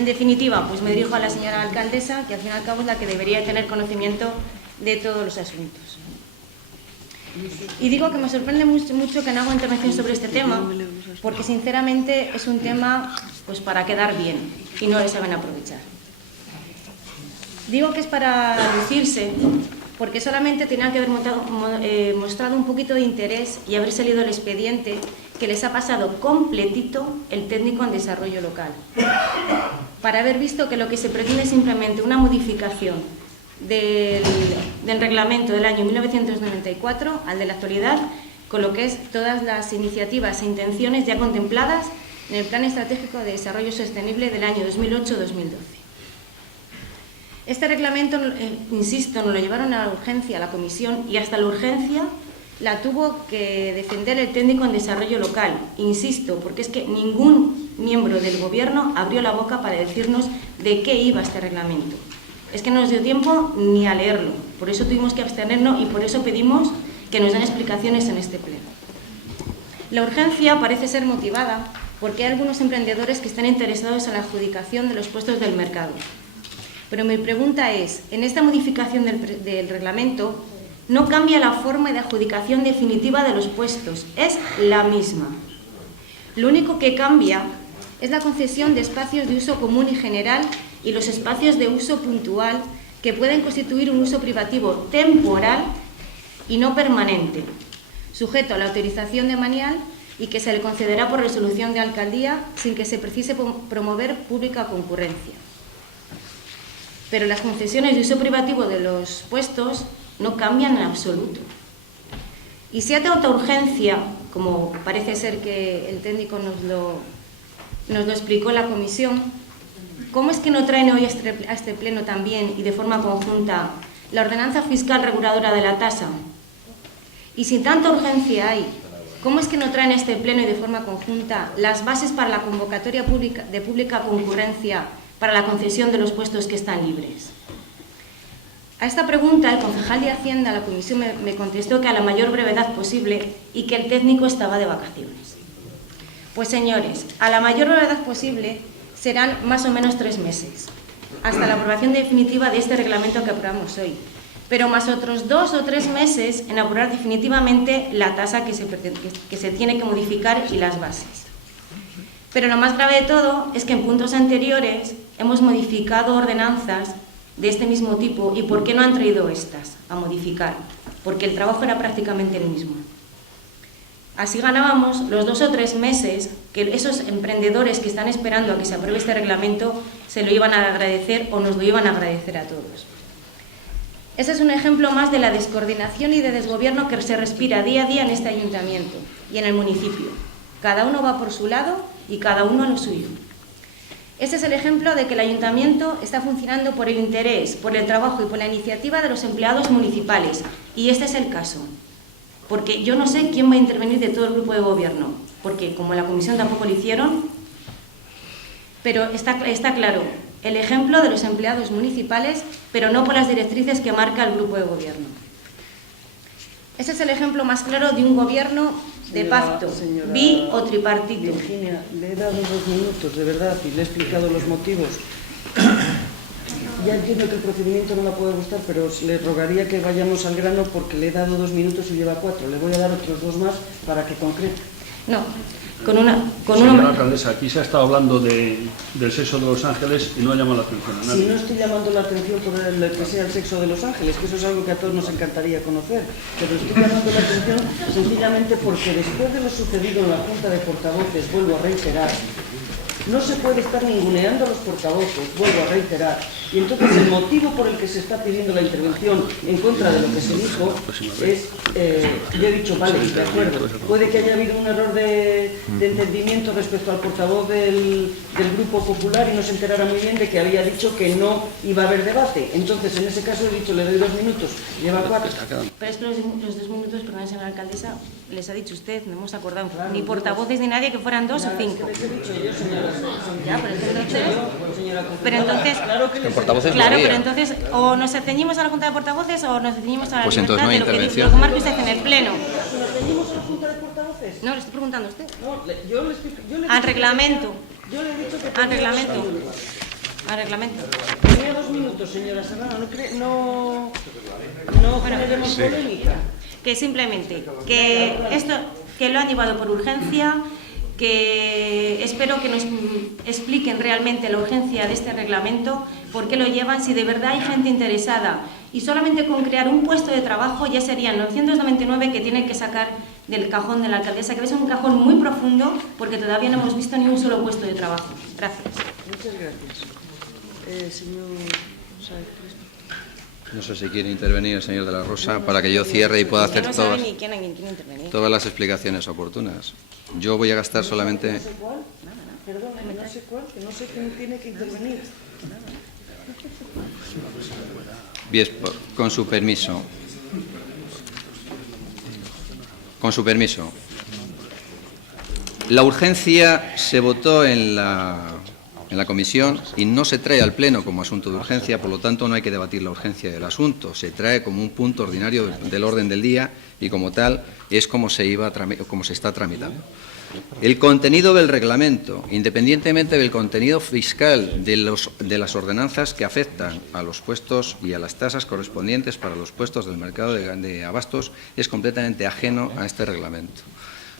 En definitiva, pues me dirijo a la señora alcaldesa, que al fin y al cabo es la que debería tener conocimiento de todos los asuntos. Y digo que me sorprende mucho que no haga intervención sobre este tema, porque sinceramente es un tema pues para quedar bien y no lo saben aprovechar. Digo que es para lucirse, porque solamente tenían que haber mostrado un poquito de interés y haberse leído el expediente que les ha pasado completito el técnico en desarrollo local, para haber visto que lo que se pretende es simplemente una modificación del reglamento del año 1994 al de la actualidad, con lo que es todas las iniciativas e intenciones ya contempladas en el Plan Estratégico de Desarrollo Sostenible del año 2008-2012. Este reglamento, insisto, nos lo llevaron a la urgencia, a la comisión, y hasta la urgencia la tuvo que defender el técnico en desarrollo local. Insisto, porque es que ningún miembro del Gobierno abrió la boca para decirnos de qué iba este reglamento. Es que no nos dio tiempo ni a leerlo, por eso tuvimos que abstenernos y por eso pedimos que nos den explicaciones en este pleno. La urgencia parece ser motivada porque hay algunos emprendedores que están interesados en la adjudicación de los puestos del mercado. Pero mi pregunta es, en esta modificación del reglamento no cambia la forma de adjudicación definitiva de los puestos, es la misma. Lo único que cambia es la concesión de espacios de uso común y general y los espacios de uso puntual que pueden constituir un uso privativo temporal y no permanente, sujeto a la autorización de Manial y que se le concederá por resolución de alcaldía sin que se precise promover pública concurrencia. Pero las concesiones de uso privativo de los puestos no cambian en absoluto. Y si hay tanta urgencia, como parece ser que el técnico nos lo explicó en la comisión, ¿cómo es que no traen hoy a este pleno también y de forma conjunta la ordenanza fiscal reguladora de la tasa? Y si tanta urgencia hay, ¿cómo es que no traen a este pleno y de forma conjunta las bases para la convocatoria de pública concurrencia para la concesión de los puestos que están libres? A esta pregunta, el concejal de Hacienda a la comisión me contestó que a la mayor brevedad posible y que el técnico estaba de vacaciones. Pues señores, a la mayor brevedad posible serán más o menos 3 meses, hasta la aprobación definitiva de este reglamento que aprobamos hoy, pero más otros 2 o 3 meses en aprobar definitivamente la tasa que se tiene que modificar y las bases. Pero lo más grave de todo es que en puntos anteriores hemos modificado ordenanzas de este mismo tipo. ¿Y por qué no han traído estas a modificar? Porque el trabajo era prácticamente el mismo. Así ganábamos los 2 o 3 meses que esos emprendedores que están esperando a que se apruebe este reglamento se lo iban a agradecer o nos lo iban a agradecer a todos. Ese es un ejemplo más de la descoordinación y de desgobierno que se respira día a día en este ayuntamiento y en el municipio. Cada uno va por su lado y cada uno a lo suyo. Este es el ejemplo de que el ayuntamiento está funcionando por el interés, por el trabajo y por la iniciativa de los empleados municipales. Y este es el caso. Porque yo no sé quién va a intervenir de todo el grupo de gobierno, porque como la comisión tampoco lo hicieron, pero está claro, el ejemplo de los empleados municipales, pero no por las directrices que marca el grupo de gobierno. Ese es el ejemplo más claro de un gobierno de pacto, bi o tripartito. Virginia, le he dado 2 minutos, de verdad, y le he explicado los motivos. Ya entiendo que el procedimiento no la puede gustar, pero le rogaría que vayamos al grano porque le he dado 2 minutos y lleva 4. Le voy a dar otros 2 más para que concrete. No, con Señora alcaldesa, aquí se ha estado hablando del sexo de Los Ángeles y no ha llamado la atención a nadie. Si no estoy llamando la atención por el que sea el sexo de Los Ángeles, que eso es algo que a todos nos encantaría conocer, pero estoy llamando la atención sencillamente porque después de lo sucedido en la Junta de Portavoces, vuelvo a reiterar, no se puede estar ninguneando a los portavoces, vuelvo a reiterar, y entonces el motivo por el que se está pidiendo la intervención en contra de lo que se dijo es, yo he dicho, vale, de acuerdo, puede que haya habido un error de entendimiento respecto al portavoz del Grupo Popular y no se enterara muy bien de que había dicho que no iba a haber debate. Entonces, en ese caso he dicho, le doy 2 minutos, lleva 4. Pero es que los 2 minutos, perdón, señora alcaldesa, les ha dicho usted, no hemos acordado ni portavoces ni nadie que fueran 2 o 5. Les he dicho yo, señora. Ya, pero entonces, claro, pero entonces o nos ceñimos a la Junta de Portavoces o nos ceñimos a la libertad no hay de lo que intervención. marca usted en el Pleno. ¿Nos ceñimos a la Junta de Portavoces? No, le estoy preguntando a usted. No, yo le Al reglamento. Yo le he dicho que Al reglamento. al reglamento. Tenía 2 minutos, señora Serrano, no generemos polémica. Que simplemente, que esto, que lo han llevado por urgencia, que espero que nos expliquen realmente la urgencia de este reglamento, por qué lo llevan, si de verdad hay gente interesada. Y solamente con crear un puesto de trabajo ya serían 999 que tienen que sacar del cajón de la alcaldesa, que es un cajón muy profundo porque todavía no hemos visto ni un solo puesto de trabajo. Gracias. Muchas gracias. Señor Sáez Crespo. No sé si quiere intervenir el señor de la Rosa para que yo cierre y pueda hacer No sabe ni quién intervenir. todas las explicaciones oportunas. Yo voy a gastar solamente... No sé cuál, perdóneme, no sé cuál, que no sé quién tiene que intervenir. Bien, con su permiso. Con su permiso. La urgencia se votó en la comisión y no se trae al Pleno como asunto de urgencia, por lo tanto no hay que debatir la urgencia del asunto. Se trae como un punto ordinario del orden del día y como tal es como se está tramitando. El contenido del reglamento, independientemente del contenido fiscal de las ordenanzas que afectan a los puestos y a las tasas correspondientes para los puestos del mercado de abastos, es completamente ajeno a este reglamento.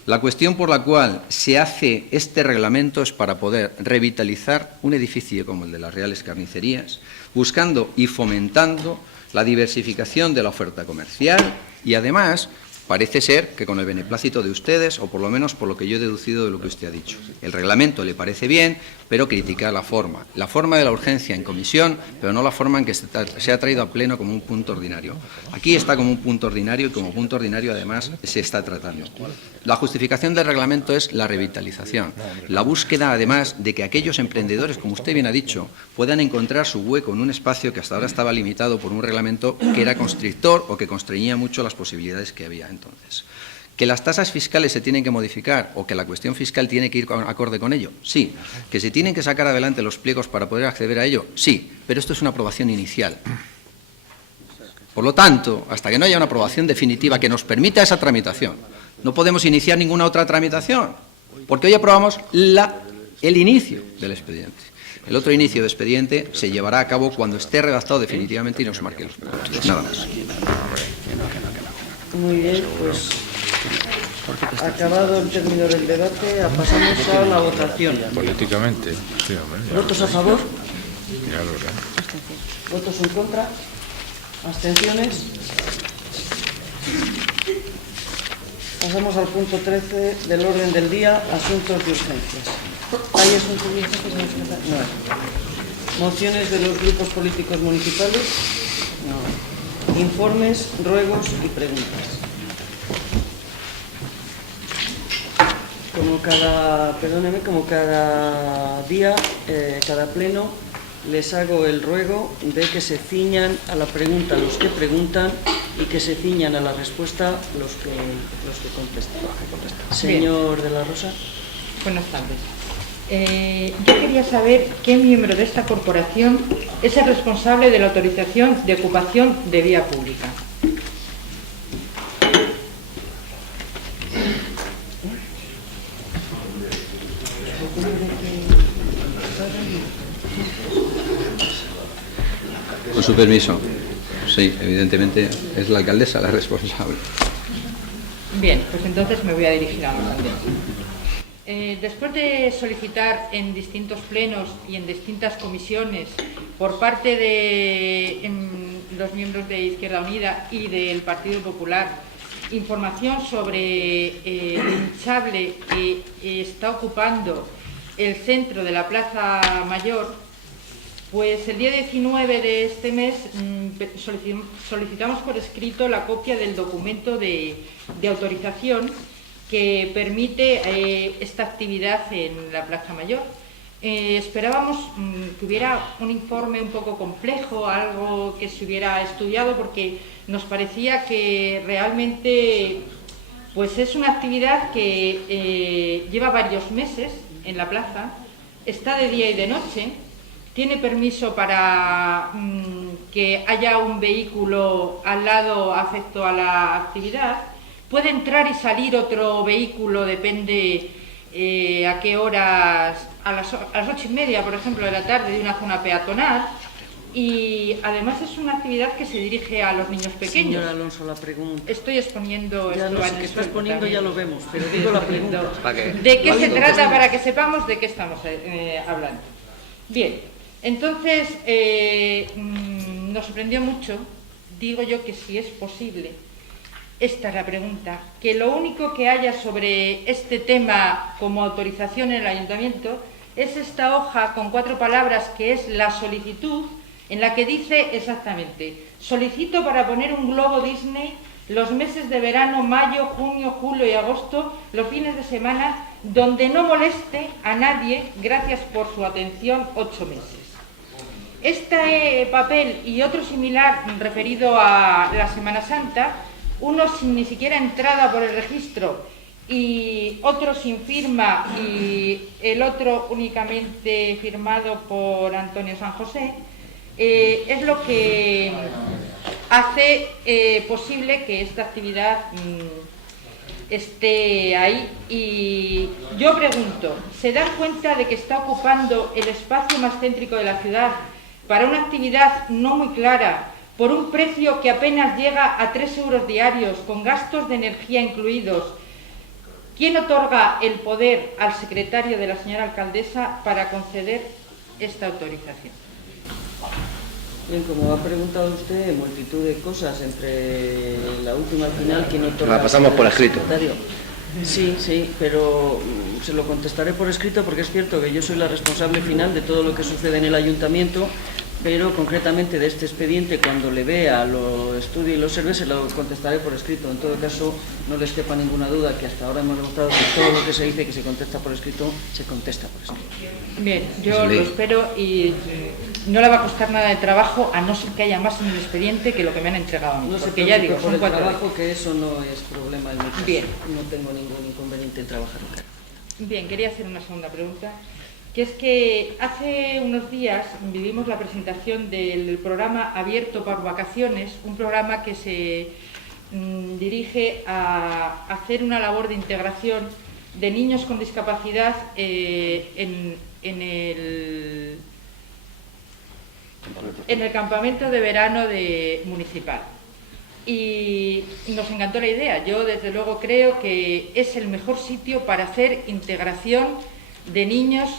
La cuestión por la cual se hace este reglamento es para poder revitalizar un edificio como el de las Reales Carnicerías, buscando y fomentando la diversificación de la oferta comercial y, además, parece ser que con el beneplácito de ustedes, o por lo menos por lo que yo he deducido de lo que usted ha dicho. El reglamento le parece bien, pero critica la forma de la urgencia en comisión, pero no la forma en que se ha traído a pleno como un punto ordinario. Aquí está como un punto ordinario y como punto ordinario además se está tratando. La justificación del reglamento es la revitalización, la búsqueda además de que aquellos emprendedores, como usted bien ha dicho, puedan encontrar su hueco en un espacio que hasta ahora estaba limitado por un reglamento que era constrictor o que constreñía mucho las posibilidades que había entonces. ¿Que las tasas fiscales se tienen que modificar o que la cuestión fiscal tiene que ir acorde con ello? Sí. ¿Que se tienen que sacar adelante los pliegos para poder acceder a ello? Sí. Pero esto es una aprobación inicial. Por lo tanto, hasta que no haya una aprobación definitiva que nos permita esa tramitación, no podemos iniciar ninguna otra tramitación, porque hoy aprobamos el inicio del expediente. El otro inicio de expediente se llevará a cabo cuando esté redactado definitivamente y nos marque los puntos. Nada más. Muy bien, pues acabado el término del debate, pasamos a la votación. Políticamente, sí, hombre. ¿Votos a favor? Ya lo sé. ¿Votos en contra? ¿Abstenciones? Pasamos al punto 13 del orden del día, asuntos de urgencias. ¿Hay asuntos de urgencias? No hay. ¿Mociones de los grupos políticos municipales? No. Informes, ruegos y preguntas. Como cada día, cada pleno, les hago el ruego de que se ciñan a la pregunta los que preguntan y que se ciñan a la respuesta los que contestan. Señor de la Rosa. Buenas tardes. Yo quería saber qué miembro de esta corporación es el responsable de la autorización de ocupación de vía pública. Con su permiso. Sí, evidentemente es la alcaldesa la responsable. Bien, pues entonces me voy a dirigir a la alcaldesa. Después de solicitar en distintos plenos y en distintas comisiones por parte de los miembros de Izquierda Unida y del Partido Popular información sobre el hinchable que está ocupando el centro de la Plaza Mayor, pues el día 19 de este mes solicitamos por escrito la copia del documento de autorización que permite esta actividad en la Plaza Mayor. Esperábamos que hubiera un informe un poco complejo, algo que se hubiera estudiado, porque nos parecía que realmente pues es una actividad que lleva varios meses en la plaza, está de día y de noche, tiene permiso para que haya un vehículo al lado afecto a la actividad, puede entrar y salir otro vehículo, depende a qué horas, a las 8:30, por ejemplo, de la tarde, de una zona peatonal. Y además es una actividad que se dirige a los niños pequeños. Señor Alonso, la pregunta. Estoy exponiendo Ya esto no al sé qué estás experto poniendo, también. ya lo vemos, pero digo la pregunta. ¿De qué se trata para que sepamos de qué estamos hablando? Bien, entonces nos sorprendió mucho, digo yo que si es posible, esta es la pregunta, que lo único que haya sobre este tema como autorización en el ayuntamiento es esta hoja con 4 palabras que es la solicitud, en la que dice exactamente: solicito para poner un globo Disney los meses de verano, mayo, junio, julio y agosto, los fines de semana, donde no moleste a nadie, gracias por su atención, 8 meses. Este papel y otro similar referido a la Semana Santa, uno sin ni siquiera entrada por el registro y otro sin firma y el otro únicamente firmado por Antonio San José, es lo que hace posible que esta actividad esté ahí. Y yo pregunto, ¿se dan cuenta de que está ocupando el espacio más céntrico de la ciudad para una actividad no muy clara, por un precio que apenas llega a 3 euros diarios, con gastos de energía incluidos? ¿Quién otorga el poder al secretario de la señora alcaldesa para conceder esta autorización? Bien, como ha preguntado usted, multitud de cosas, entre la última al final, ¿quién otorga? La pasamos por escrito. Sí, sí, pero se lo contestaré por escrito porque es cierto que yo soy la responsable final de todo lo que sucede en el ayuntamiento, pero concretamente de este expediente, cuando le vea, lo estudie y lo observe, se lo contestaré por escrito. En todo caso, no les quepa ninguna duda que hasta ahora hemos demostrado que todo lo que se dice que se contesta por escrito, se contesta por escrito. Bien, yo lo espero y no le va a costar nada de trabajo, a no ser que haya más en el expediente que lo que me han entregado a mí. No se porque ya digo, por son el 4 trabajo, días. que eso no es problema en mi caso. Bien. No tengo ningún inconveniente en trabajar en casa. Bien, quería hacer una segunda pregunta, que es que hace unos días vivimos la presentación del programa Abierto por Vacaciones, un programa que se dirige a hacer una labor de integración de niños con discapacidad en el campamento de verano municipal. Y nos encantó la idea. Yo, desde luego, creo que es el mejor sitio para hacer integración de niños,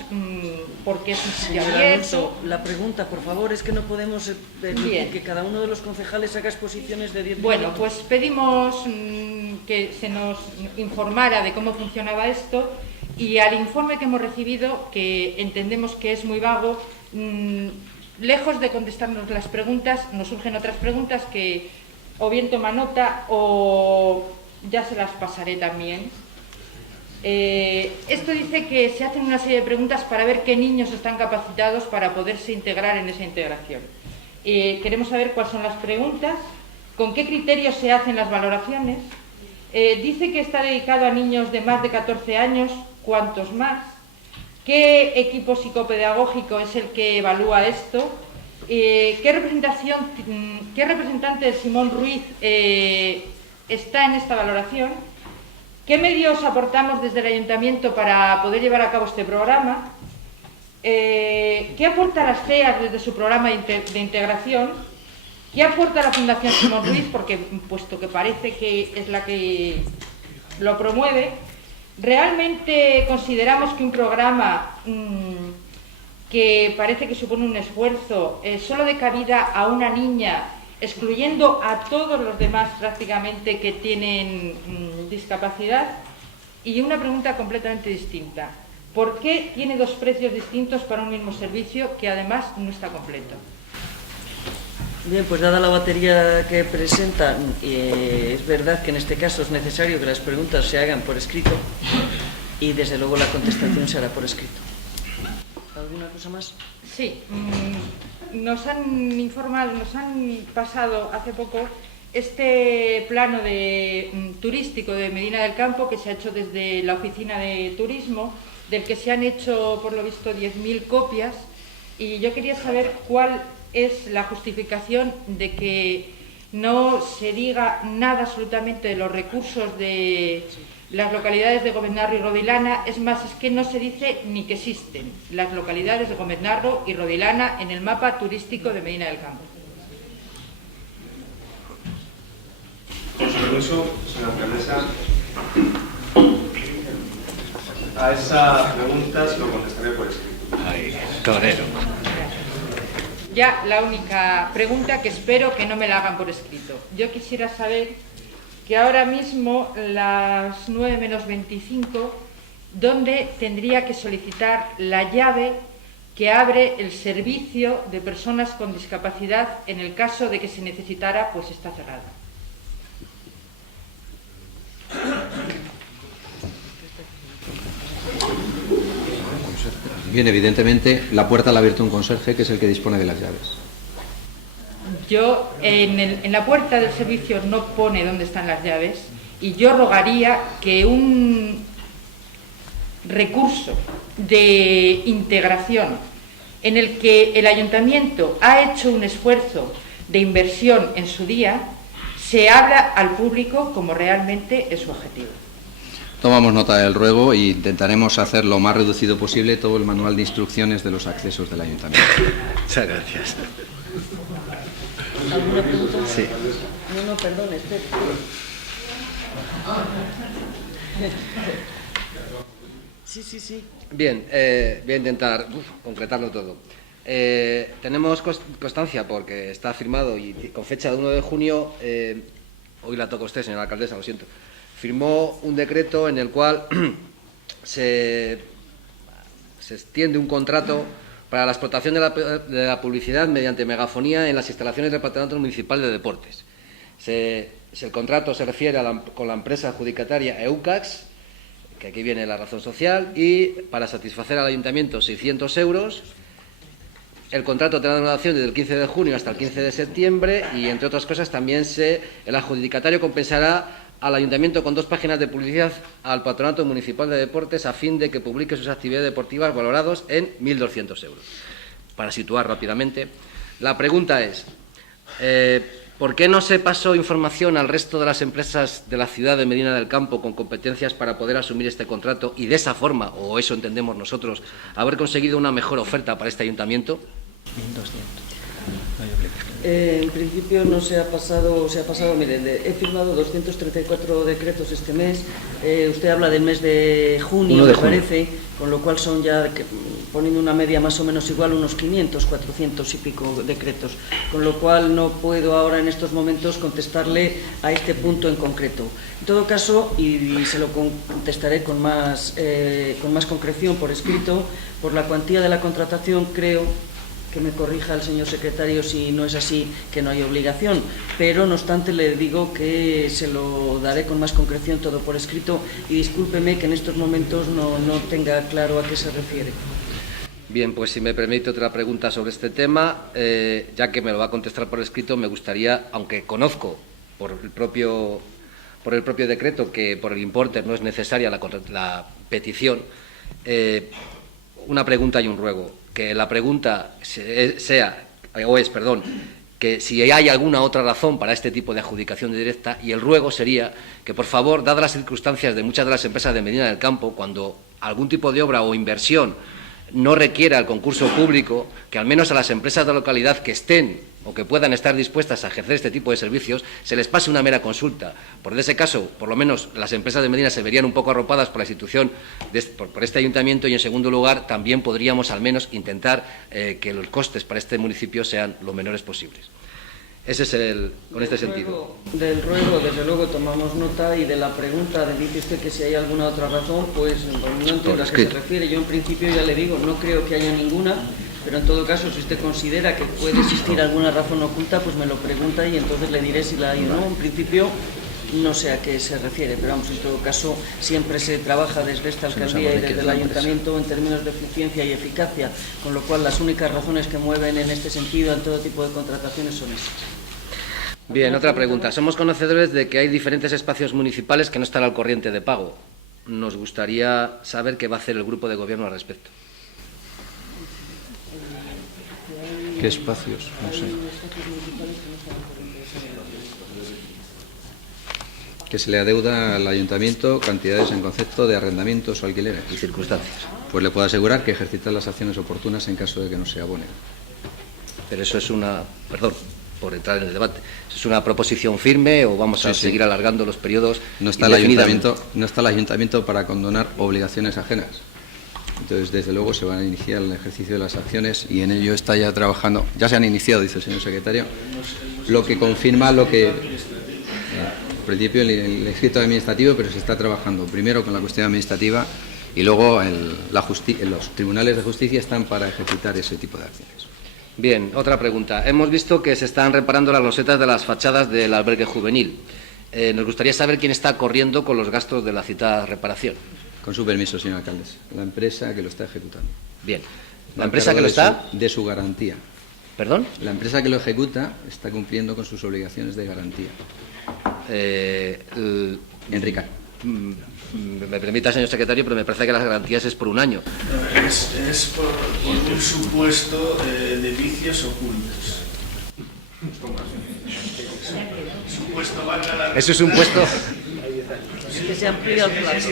porque es un sitio Señora abierto. Alonso, la pregunta, por favor, es que no podemos permitir Bien. que cada uno de los concejales haga exposiciones de 10 Bueno, minutos. pues pedimos que se nos informara de cómo funcionaba esto, y al informe que hemos recibido, que entendemos que es muy vago, lejos de contestarnos las preguntas, nos surgen otras preguntas que o bien toma nota o ya se las pasaré también. Esto dice que se hacen una serie de preguntas para ver qué niños están capacitados para poderse integrar en esa integración. Queremos saber cuáles son las preguntas, con qué criterios se hacen las valoraciones. Dice que está dedicado a niños de más de 14 años, ¿cuántos más? ¿Qué equipo psicopedagógico es el que evalúa esto? ¿Qué representante de Simón Ruiz está en esta valoración? ¿Qué medios aportamos desde el ayuntamiento para poder llevar a cabo este programa? ¿Qué aporta las CEAS desde su programa de integración? ¿Qué aporta la Fundación Simón Ruiz? Porque, puesto que parece que es la que lo promueve, ¿realmente consideramos que un programa que parece que supone un esfuerzo solo de cabida a una niña, excluyendo a todos los demás prácticamente que tienen discapacidad? Y una pregunta completamente distinta: ¿por qué tiene 2 precios distintos para un mismo servicio que además no está completo? Bien, pues dada la batería que presentan, es verdad que en este caso es necesario que las preguntas se hagan por escrito y desde luego la contestación se hará por escrito. ¿Alguna cosa más? Sí, nos han informado, nos han pasado hace poco este plano turístico de Medina del Campo, que se ha hecho desde la oficina de turismo, del que se han hecho por lo visto 10.000 copias, y yo quería saber cuál es la justificación de que no se diga nada absolutamente de los recursos de las localidades de Gomeznarro y Rodilana. Es más, es que no se dice ni que existen las localidades de Gomeznarro y Rodilana en el mapa turístico de Medina del Campo. Con su permiso, señora alcaldesa, a esa pregunta se lo contestaré por escrito. Ay, torero. Ya la única pregunta, que espero que no me la hagan por escrito. Yo quisiera saber que ahora mismo, las 9 menos 25, ¿dónde tendría que solicitar la llave que abre el servicio de personas con discapacidad en el caso de que se necesitara, pues está cerrada? Bien, evidentemente, la puerta la ha abierto un conserje, que es el que dispone de las llaves. Yo, en la puerta del servicio no pone dónde están las llaves, y yo rogaría que un recurso de integración en el que el ayuntamiento ha hecho un esfuerzo de inversión en su día, se abra al público como realmente es su objetivo. Tomamos nota del ruego e intentaremos hacer lo más reducido posible todo el manual de instrucciones de los accesos del ayuntamiento. Muchas gracias. ¿Alguna pregunta? Sí. No, perdón, espera. Sí. Bien, voy a intentar concretarlo todo. Tenemos constancia, porque está firmado y con fecha de 1 de junio, hoy la toca usted, señora alcaldesa, lo siento, firmó un decreto en el cual se extiende un contrato para la explotación de la publicidad mediante megafonía en las instalaciones del Patronato Municipal de Deportes. El contrato se refiere con la empresa adjudicataria EUCAX, que aquí viene la razón social, y para satisfacer al ayuntamiento 600 euros. El contrato tendrá duración desde el 15 de junio hasta el 15 de septiembre y, entre otras cosas, también el adjudicatario compensará al ayuntamiento con 2 páginas de publicidad al Patronato Municipal de Deportes a fin de que publique sus actividades deportivas valorados en 1.200 euros. Para situar rápidamente, la pregunta es, ¿por qué no se pasó información al resto de las empresas de la ciudad de Medina del Campo con competencias para poder asumir este contrato y de esa forma, o eso entendemos nosotros, haber conseguido una mejor oferta para este ayuntamiento? 1.200. En principio no se ha pasado, mire, he firmado 234 decretos este mes, usted habla del mes de junio, me parece, con lo cual son ya, poniendo una media más o menos igual, unos 500, 400 y pico decretos, con lo cual no puedo ahora en estos momentos contestarle a este punto en concreto. En todo caso, y se lo contestaré con más concreción por escrito, por la cuantía de la contratación creo que me corrija el señor secretario si no es así, que no hay obligación, pero no obstante le digo que se lo daré con más concreción todo por escrito y discúlpeme que en estos momentos no tenga claro a qué se refiere. Bien, pues si me permite otra pregunta sobre este tema, ya que me lo va a contestar por escrito, me gustaría, aunque conozco por el propio decreto que por el importe no es necesaria la petición, una pregunta y un ruego. Que la pregunta que si hay alguna otra razón para este tipo de adjudicación directa, y el ruego sería que, por favor, dadas las circunstancias de muchas de las empresas de Medina del Campo, cuando algún tipo de obra o inversión no requiera el concurso público, que al menos a las empresas de la localidad que estén o que puedan estar dispuestas a ejercer este tipo de servicios, se les pase una mera consulta. Por ese caso, por lo menos las empresas de Medina se verían un poco arropadas por la institución, por este ayuntamiento, y en segundo lugar, también podríamos al menos intentar que los costes para este municipio sean lo menores posibles. Ese es con este sentido. Del ruego, desde luego, tomamos nota, y de la pregunta, dice usted que si hay alguna otra razón, pues no entiendo a qué se refiere. Yo en principio ya le digo, no creo que haya ninguna, pero en todo caso, si usted considera que puede existir alguna razón oculta, pues me lo pregunta y entonces le diré si la hay o no. En principio no sé a qué se refiere, pero vamos, en todo caso siempre se trabaja desde esta alcaldía y desde el ayuntamiento en términos de eficiencia y eficacia, con lo cual las únicas razones que mueven en este sentido en todo tipo de contrataciones son esas. Bien, otra pregunta. Somos conocedores de que hay diferentes espacios municipales que no están al corriente de pago. Nos gustaría saber qué va a hacer el grupo de gobierno al respecto. ¿Qué espacios? No sé. Que se le adeuda al ayuntamiento cantidades en concepto de arrendamientos o alquileres. Y circunstancias. Pues le puedo asegurar que ejercitar las acciones oportunas en caso de que no se abonen. Pero eso es una... Perdón por entrar en el debate. ¿Es una proposición firme o vamos a seguir alargando los periodos? No está el ayuntamiento para condonar obligaciones ajenas. Entonces, desde luego, se van a iniciar el ejercicio de las acciones y en ello está ya trabajando. Ya se han iniciado, dice el señor secretario, lo que confirma lo que... En principio el escrito administrativo, pero se está trabajando primero con la cuestión administrativa y luego los tribunales de justicia están para ejecutar ese tipo de acciones. Bien, otra pregunta. Hemos visto que se están reparando las losetas de las fachadas del albergue juvenil. Nos gustaría saber quién está corriendo con los gastos de la citada reparación. Con su permiso, señor alcalde. La empresa que lo está ejecutando. Bien. ¿La empresa que lo está? De su garantía. ¿Perdón? La empresa que lo ejecuta está cumpliendo con sus obligaciones de garantía. Enrique. Me permita, señor secretario, pero me parece que las garantías es por un año. Es por un supuesto de vicios ocultos. Eso es un puesto... Que se amplía el plazo.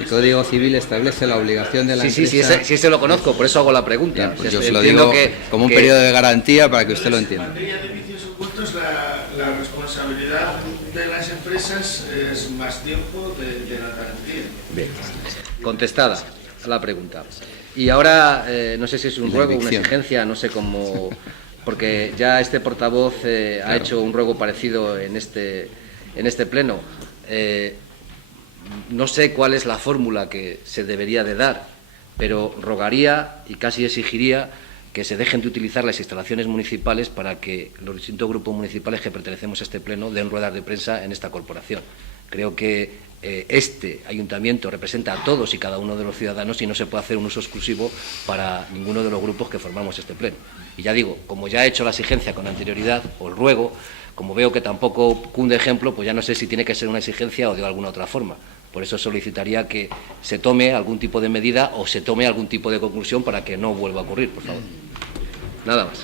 El Código Civil establece la obligación de la empresa... Sí, ese lo conozco, por eso hago la pregunta. Bien, pues yo se lo digo como un periodo de garantía para que usted lo entienda. En materia de vicios ocultos, la responsabilidad de las empresas es más tiempo de la garantía. Bien, contestada la pregunta. Y ahora, no sé si es un ruego, una exigencia, no sé cómo... Porque ya este portavoz ha hecho un ruego parecido en este pleno. No sé cuál es la fórmula que se debería de dar, pero rogaría y casi exigiría que se dejen de utilizar las instalaciones municipales para que los distintos grupos municipales que pertenecemos a este pleno den ruedas de prensa en esta corporación. Creo que este ayuntamiento representa a todos y cada uno de los ciudadanos y no se puede hacer un uso exclusivo para ninguno de los grupos que formamos este pleno. Y ya digo, como ya he hecho la exigencia con anterioridad, o el ruego, como veo que tampoco cunde ejemplo, pues ya no sé si tiene que ser una exigencia o de alguna otra forma. Por eso solicitaría que se tome algún tipo de medida o se tome algún tipo de conclusión para que no vuelva a ocurrir, por favor. Nada más.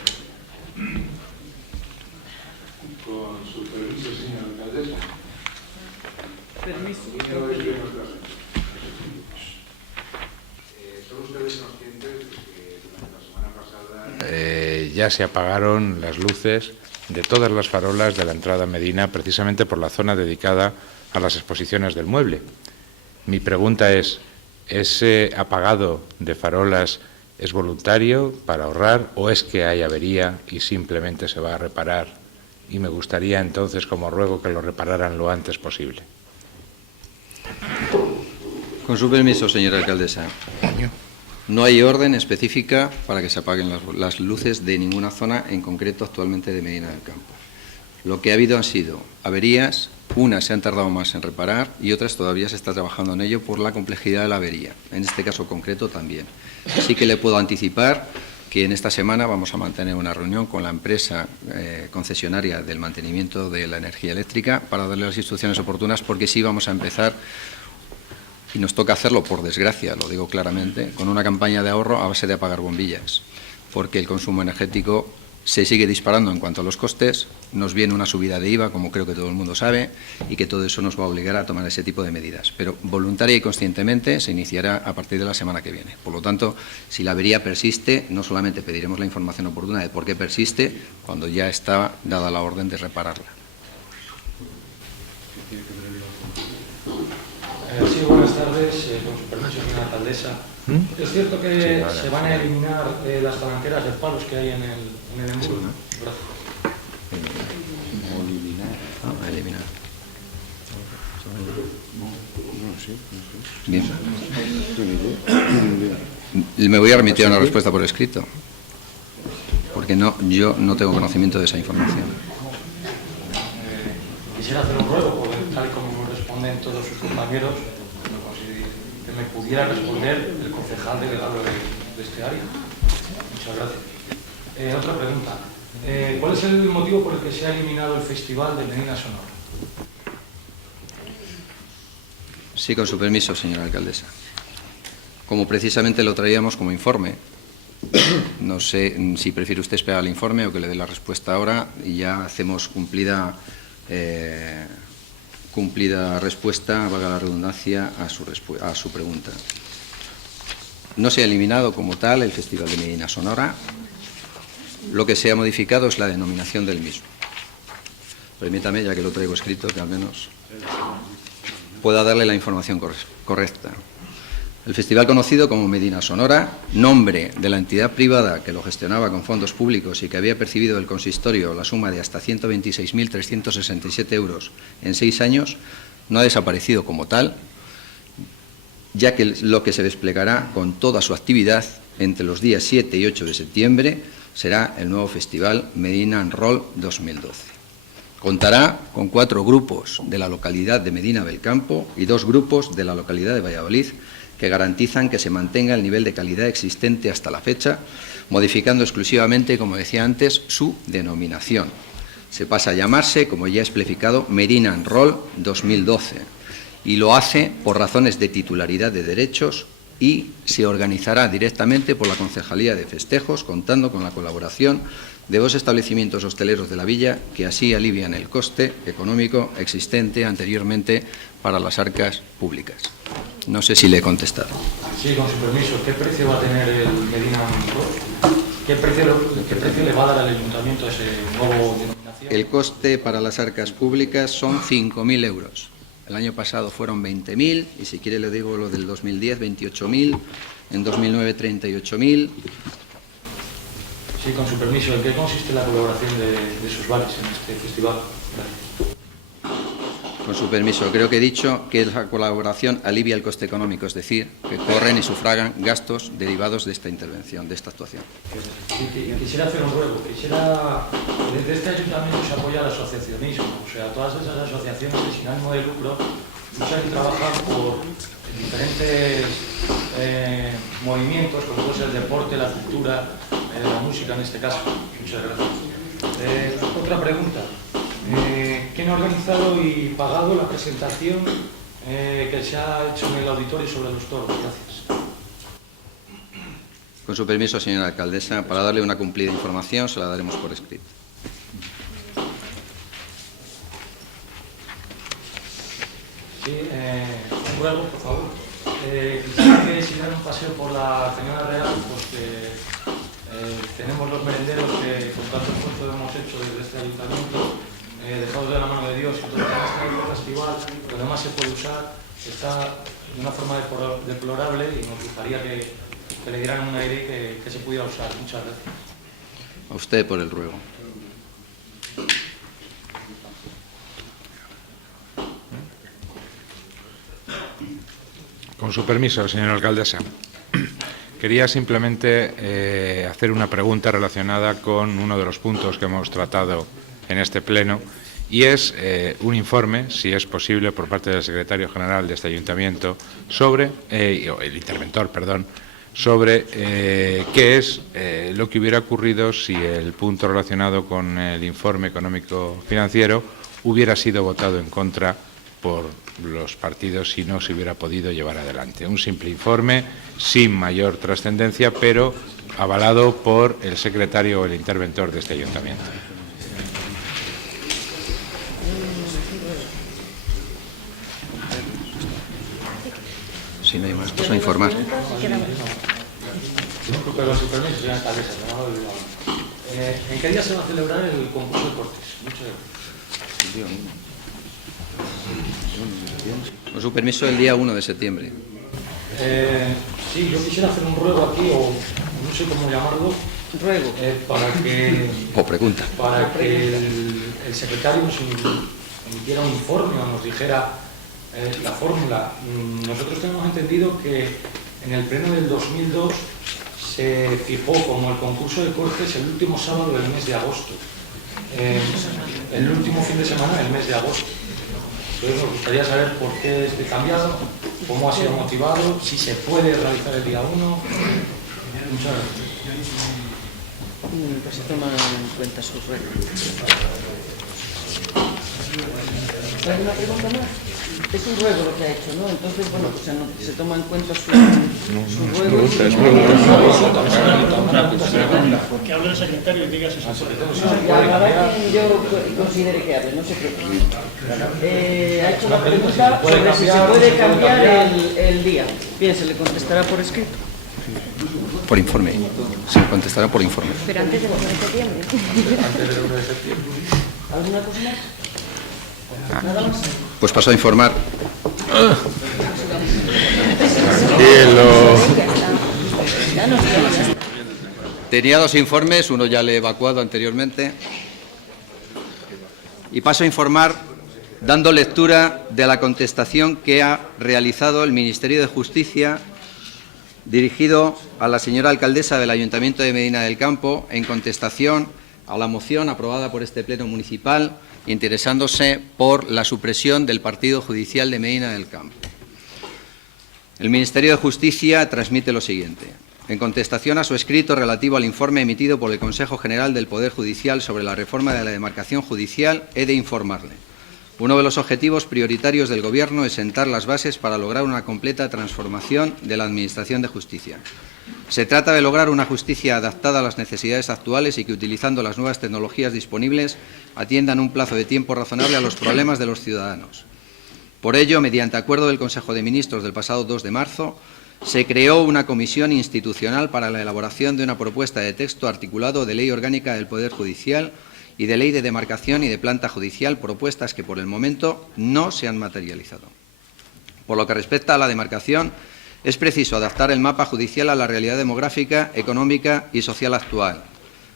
Con su permiso, señora alcaldesa. Permiso. ¿Son ustedes conscientes de que durante la semana pasada ya se apagaron las luces de todas las farolas de la entrada a Medina, precisamente por la zona dedicada a las exposiciones del mueble? Mi pregunta es, ¿ese apagado de farolas es voluntario para ahorrar o es que hay avería y simplemente se va a reparar? Y me gustaría entonces, como ruego, que lo repararan lo antes posible. Con su permiso, señora alcaldesa. No hay orden específica para que se apaguen las luces de ninguna zona, en concreto actualmente de Medina del Campo. Lo que ha habido han sido averías, unas se han tardado más en reparar y otras todavía se está trabajando en ello por la complejidad de la avería. En este caso concreto también. Sí que le puedo anticipar que en esta semana vamos a mantener una reunión con la empresa concesionaria del mantenimiento de la energía eléctrica para darle las instrucciones oportunas, porque sí vamos a empezar, y nos toca hacerlo por desgracia, lo digo claramente, con una campaña de ahorro a base de apagar bombillas, porque el consumo energético se sigue disparando en cuanto a los costes, nos viene una subida de IVA, como creo que todo el mundo sabe, y que todo eso nos va a obligar a tomar ese tipo de medidas. Pero voluntaria y conscientemente se iniciará a partir de la semana que viene. Por lo tanto, si la avería persiste, no solamente pediremos la información oportuna de por qué persiste, cuando ya está dada la orden de repararla. Sí, buenas tardes. Con su permiso, señora alcaldesa. Es cierto que se van a eliminar las palanqueras de palos que hay en el embudo. Gracias. Eliminar. Bien. Me voy a remitir a una respuesta por escrito, porque yo no tengo conocimiento de esa información. Quisiera hacer un ruego, porque tal y como responden todos sus compañeros, que me pudiera responder el concejal delegado de este área. Muchas gracias. Otra pregunta. ¿Cuál es el motivo por el que se ha eliminado el Festival de Medina Sonora? Sí, con su permiso, señora alcaldesa. Como precisamente lo traíamos como informe, no sé si prefiere usted esperar al informe o que le dé la respuesta ahora y ya hacemos cumplida cumplida respuesta, valga la redundancia, a su pregunta. No se ha eliminado como tal el Festival de Medina Sonora. Lo que se ha modificado es la denominación del mismo. Permítame, ya que lo traigo escrito, que al menos pueda darle la información correcta. El festival conocido como Medina Sonora, nombre de la entidad privada que lo gestionaba con fondos públicos y que había percibido del consistorio la suma de hasta 126.367 euros en 6 años, no ha desaparecido como tal, ya que lo que se desplegará con toda su actividad entre los días 7 y 8 de septiembre será el nuevo Festival Medina Roll 2012. Contará con 4 grupos de la localidad de Medina del Campo y 2 grupos de la localidad de Valladolid, que garantizan que se mantenga el nivel de calidad existente hasta la fecha, modificando exclusivamente, como decía antes, su denominación. Se pasa a llamarse, como ya he explicado, Medina Roll 2012, y lo hace por razones de titularidad de derechos y se organizará directamente por la Concejalía de Festejos, contando con la colaboración de 2 establecimientos hosteleros de la villa, que así alivian el coste económico existente anteriormente para las arcas públicas. No sé si le he contestado. Sí, con su permiso. ¿Qué precio va a tener el Medina Roll? ¿Qué precio le va a dar al ayuntamiento a ese nuevo denominación? El coste para las arcas públicas son 5.000 euros. El año pasado fueron 20.000 y si quiere le digo lo del 2010, 28.000, en 2009 38.000. Sí, con su permiso. ¿En qué consiste la colaboración de sus bares en este festival? Gracias. Con su permiso, creo que he dicho que la colaboración alivia el coste económico, es decir, que corren y sufragan gastos derivados de esta intervención, de esta actuación. Quisiera hacer un ruego. Desde este ayuntamiento se apoya al asociacionismo, o sea, todas esas asociaciones que sin ánimo de lucro luchan y trabajan por diferentes movimientos, como puede ser el deporte, la cultura, la música en este caso. Muchas gracias. Otra pregunta. ¿Quién ha organizado y pagado la presentación que se ha hecho en el auditorio sobre los toros? Gracias. Con su permiso, señora alcaldesa, para darle una cumplida información se la daremos por escrito. Sí, un ruego, por favor. Quisiera que si dan un paseo por la Cañada Real, pues que tenemos los merenderos que con tanto esfuerzo hemos hecho desde este ayuntamiento, dejados de la mano de Dios, entonces en este festival, lo demás se puede usar, está de una forma deplorable y nos gustaría que le dieran un aire que se pudiera usar. Muchas gracias. A usted por el ruego. Con su permiso, señora alcaldesa. Quería simplemente hacer una pregunta relacionada con uno de los puntos que hemos tratado en este pleno, y es un informe, si es posible, por parte del secretario general de este ayuntamiento, sobre, el interventor, perdón, sobre qué es lo que hubiera ocurrido si el punto relacionado con el informe económico-financiero hubiera sido votado en contra por los partidos si no se hubiera podido llevar adelante. Un simple informe, sin mayor trascendencia, pero avalado por el secretario o el interventor de este ayuntamiento. Si no hay más, paso a informar. Pero su permiso, señora alcaldesa, ¿en qué día se va a celebrar el concurso de cortes? Muchas gracias. Con su permiso, el día 1 de septiembre. Sí, yo quisiera hacer un ruego aquí, o no sé cómo llamarlo, ruego, para que... O pregunta. Para que el secretario nos emitiera un informe o nos dijera la fórmula. Nosotros tenemos entendido que en el pleno del 2002 se fijó como el concurso de cortes el último sábado del mes de agosto. El último fin de semana del mes de agosto. Entonces nos gustaría saber por qué es cambiado, cómo ha sido motivado, si se puede realizar el día 1. Muchas gracias. Pues se toma en cuenta sus reglas. ¿Alguna pregunta más? Es un ruego lo que ha hecho, ¿no? Entonces, bueno, pues se toma en cuenta su ruego. Que hable el secretario y diga si se puede. Hablará quien yo considere que hable, no se preocupe. Ha hecho la pregunta sobre si se puede cambiar el día. Bien, se le contestará por escrito. Por informe. Se contestará por informe. Pero antes del 1 de septiembre. Antes del 1 de septiembre. ¿Alguna cosa más? ¿Nada más? Pues paso a informar. Tenía 2 informes, uno ya le he evacuado anteriormente. Y paso a informar dando lectura de la contestación que ha realizado el Ministerio de Justicia dirigido a la señora alcaldesa del Ayuntamiento de Medina del Campo en contestación a la moción aprobada por este Pleno Municipal interesándose por la supresión del Partido Judicial de Medina del Campo. El Ministerio de Justicia transmite lo siguiente. En contestación a su escrito relativo al informe emitido por el Consejo General del Poder Judicial sobre la reforma de la demarcación judicial, he de informarle. Uno de los objetivos prioritarios del Gobierno es sentar las bases para lograr una completa transformación de la Administración de Justicia. Se trata de lograr una justicia adaptada a las necesidades actuales y que, utilizando las nuevas tecnologías disponibles, atienda en un plazo de tiempo razonable a los problemas de los ciudadanos. Por ello, mediante acuerdo del Consejo de Ministros del pasado 2 de marzo, se creó una comisión institucional para la elaboración de una propuesta de texto articulado de Ley Orgánica del Poder Judicial y de Ley de Demarcación y de Planta Judicial, propuestas que por el momento no se han materializado. Por lo que respecta a la demarcación, es preciso adaptar el mapa judicial a la realidad demográfica, económica y social actual.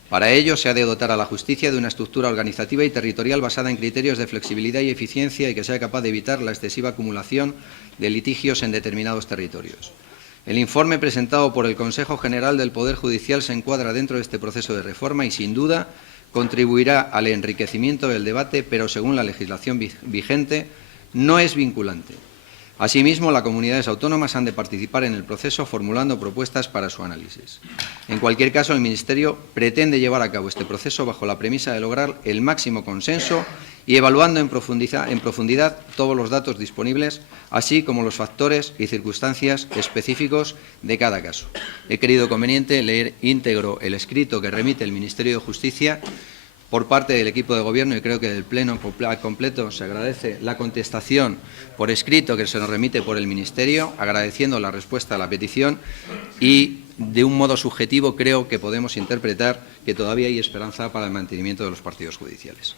Para ello, se ha de dotar a la justicia de una estructura organizativa y territorial basada en criterios de flexibilidad y eficiencia y que sea capaz de evitar la excesiva acumulación de litigios en determinados territorios. El informe presentado por el Consejo General del Poder Judicial se encuadra dentro de este proceso de reforma y, sin duda, contribuirá al enriquecimiento del debate, pero, según la legislación vigente, no es vinculante. Asimismo, las comunidades autónomas han de participar en el proceso formulando propuestas para su análisis. En cualquier caso, el Ministerio pretende llevar a cabo este proceso bajo la premisa de lograr el máximo consenso y evaluando en profundidad todos los datos disponibles, así como los factores y circunstancias específicos de cada caso. He querido conveniente leer íntegro el escrito que remite el Ministerio de Justicia por parte del equipo de Gobierno y creo que del Pleno al completo se agradece la contestación por escrito que se nos remite por el Ministerio, agradeciendo la respuesta a la petición y, de un modo subjetivo, creo que podemos interpretar que todavía hay esperanza para el mantenimiento de los partidos judiciales.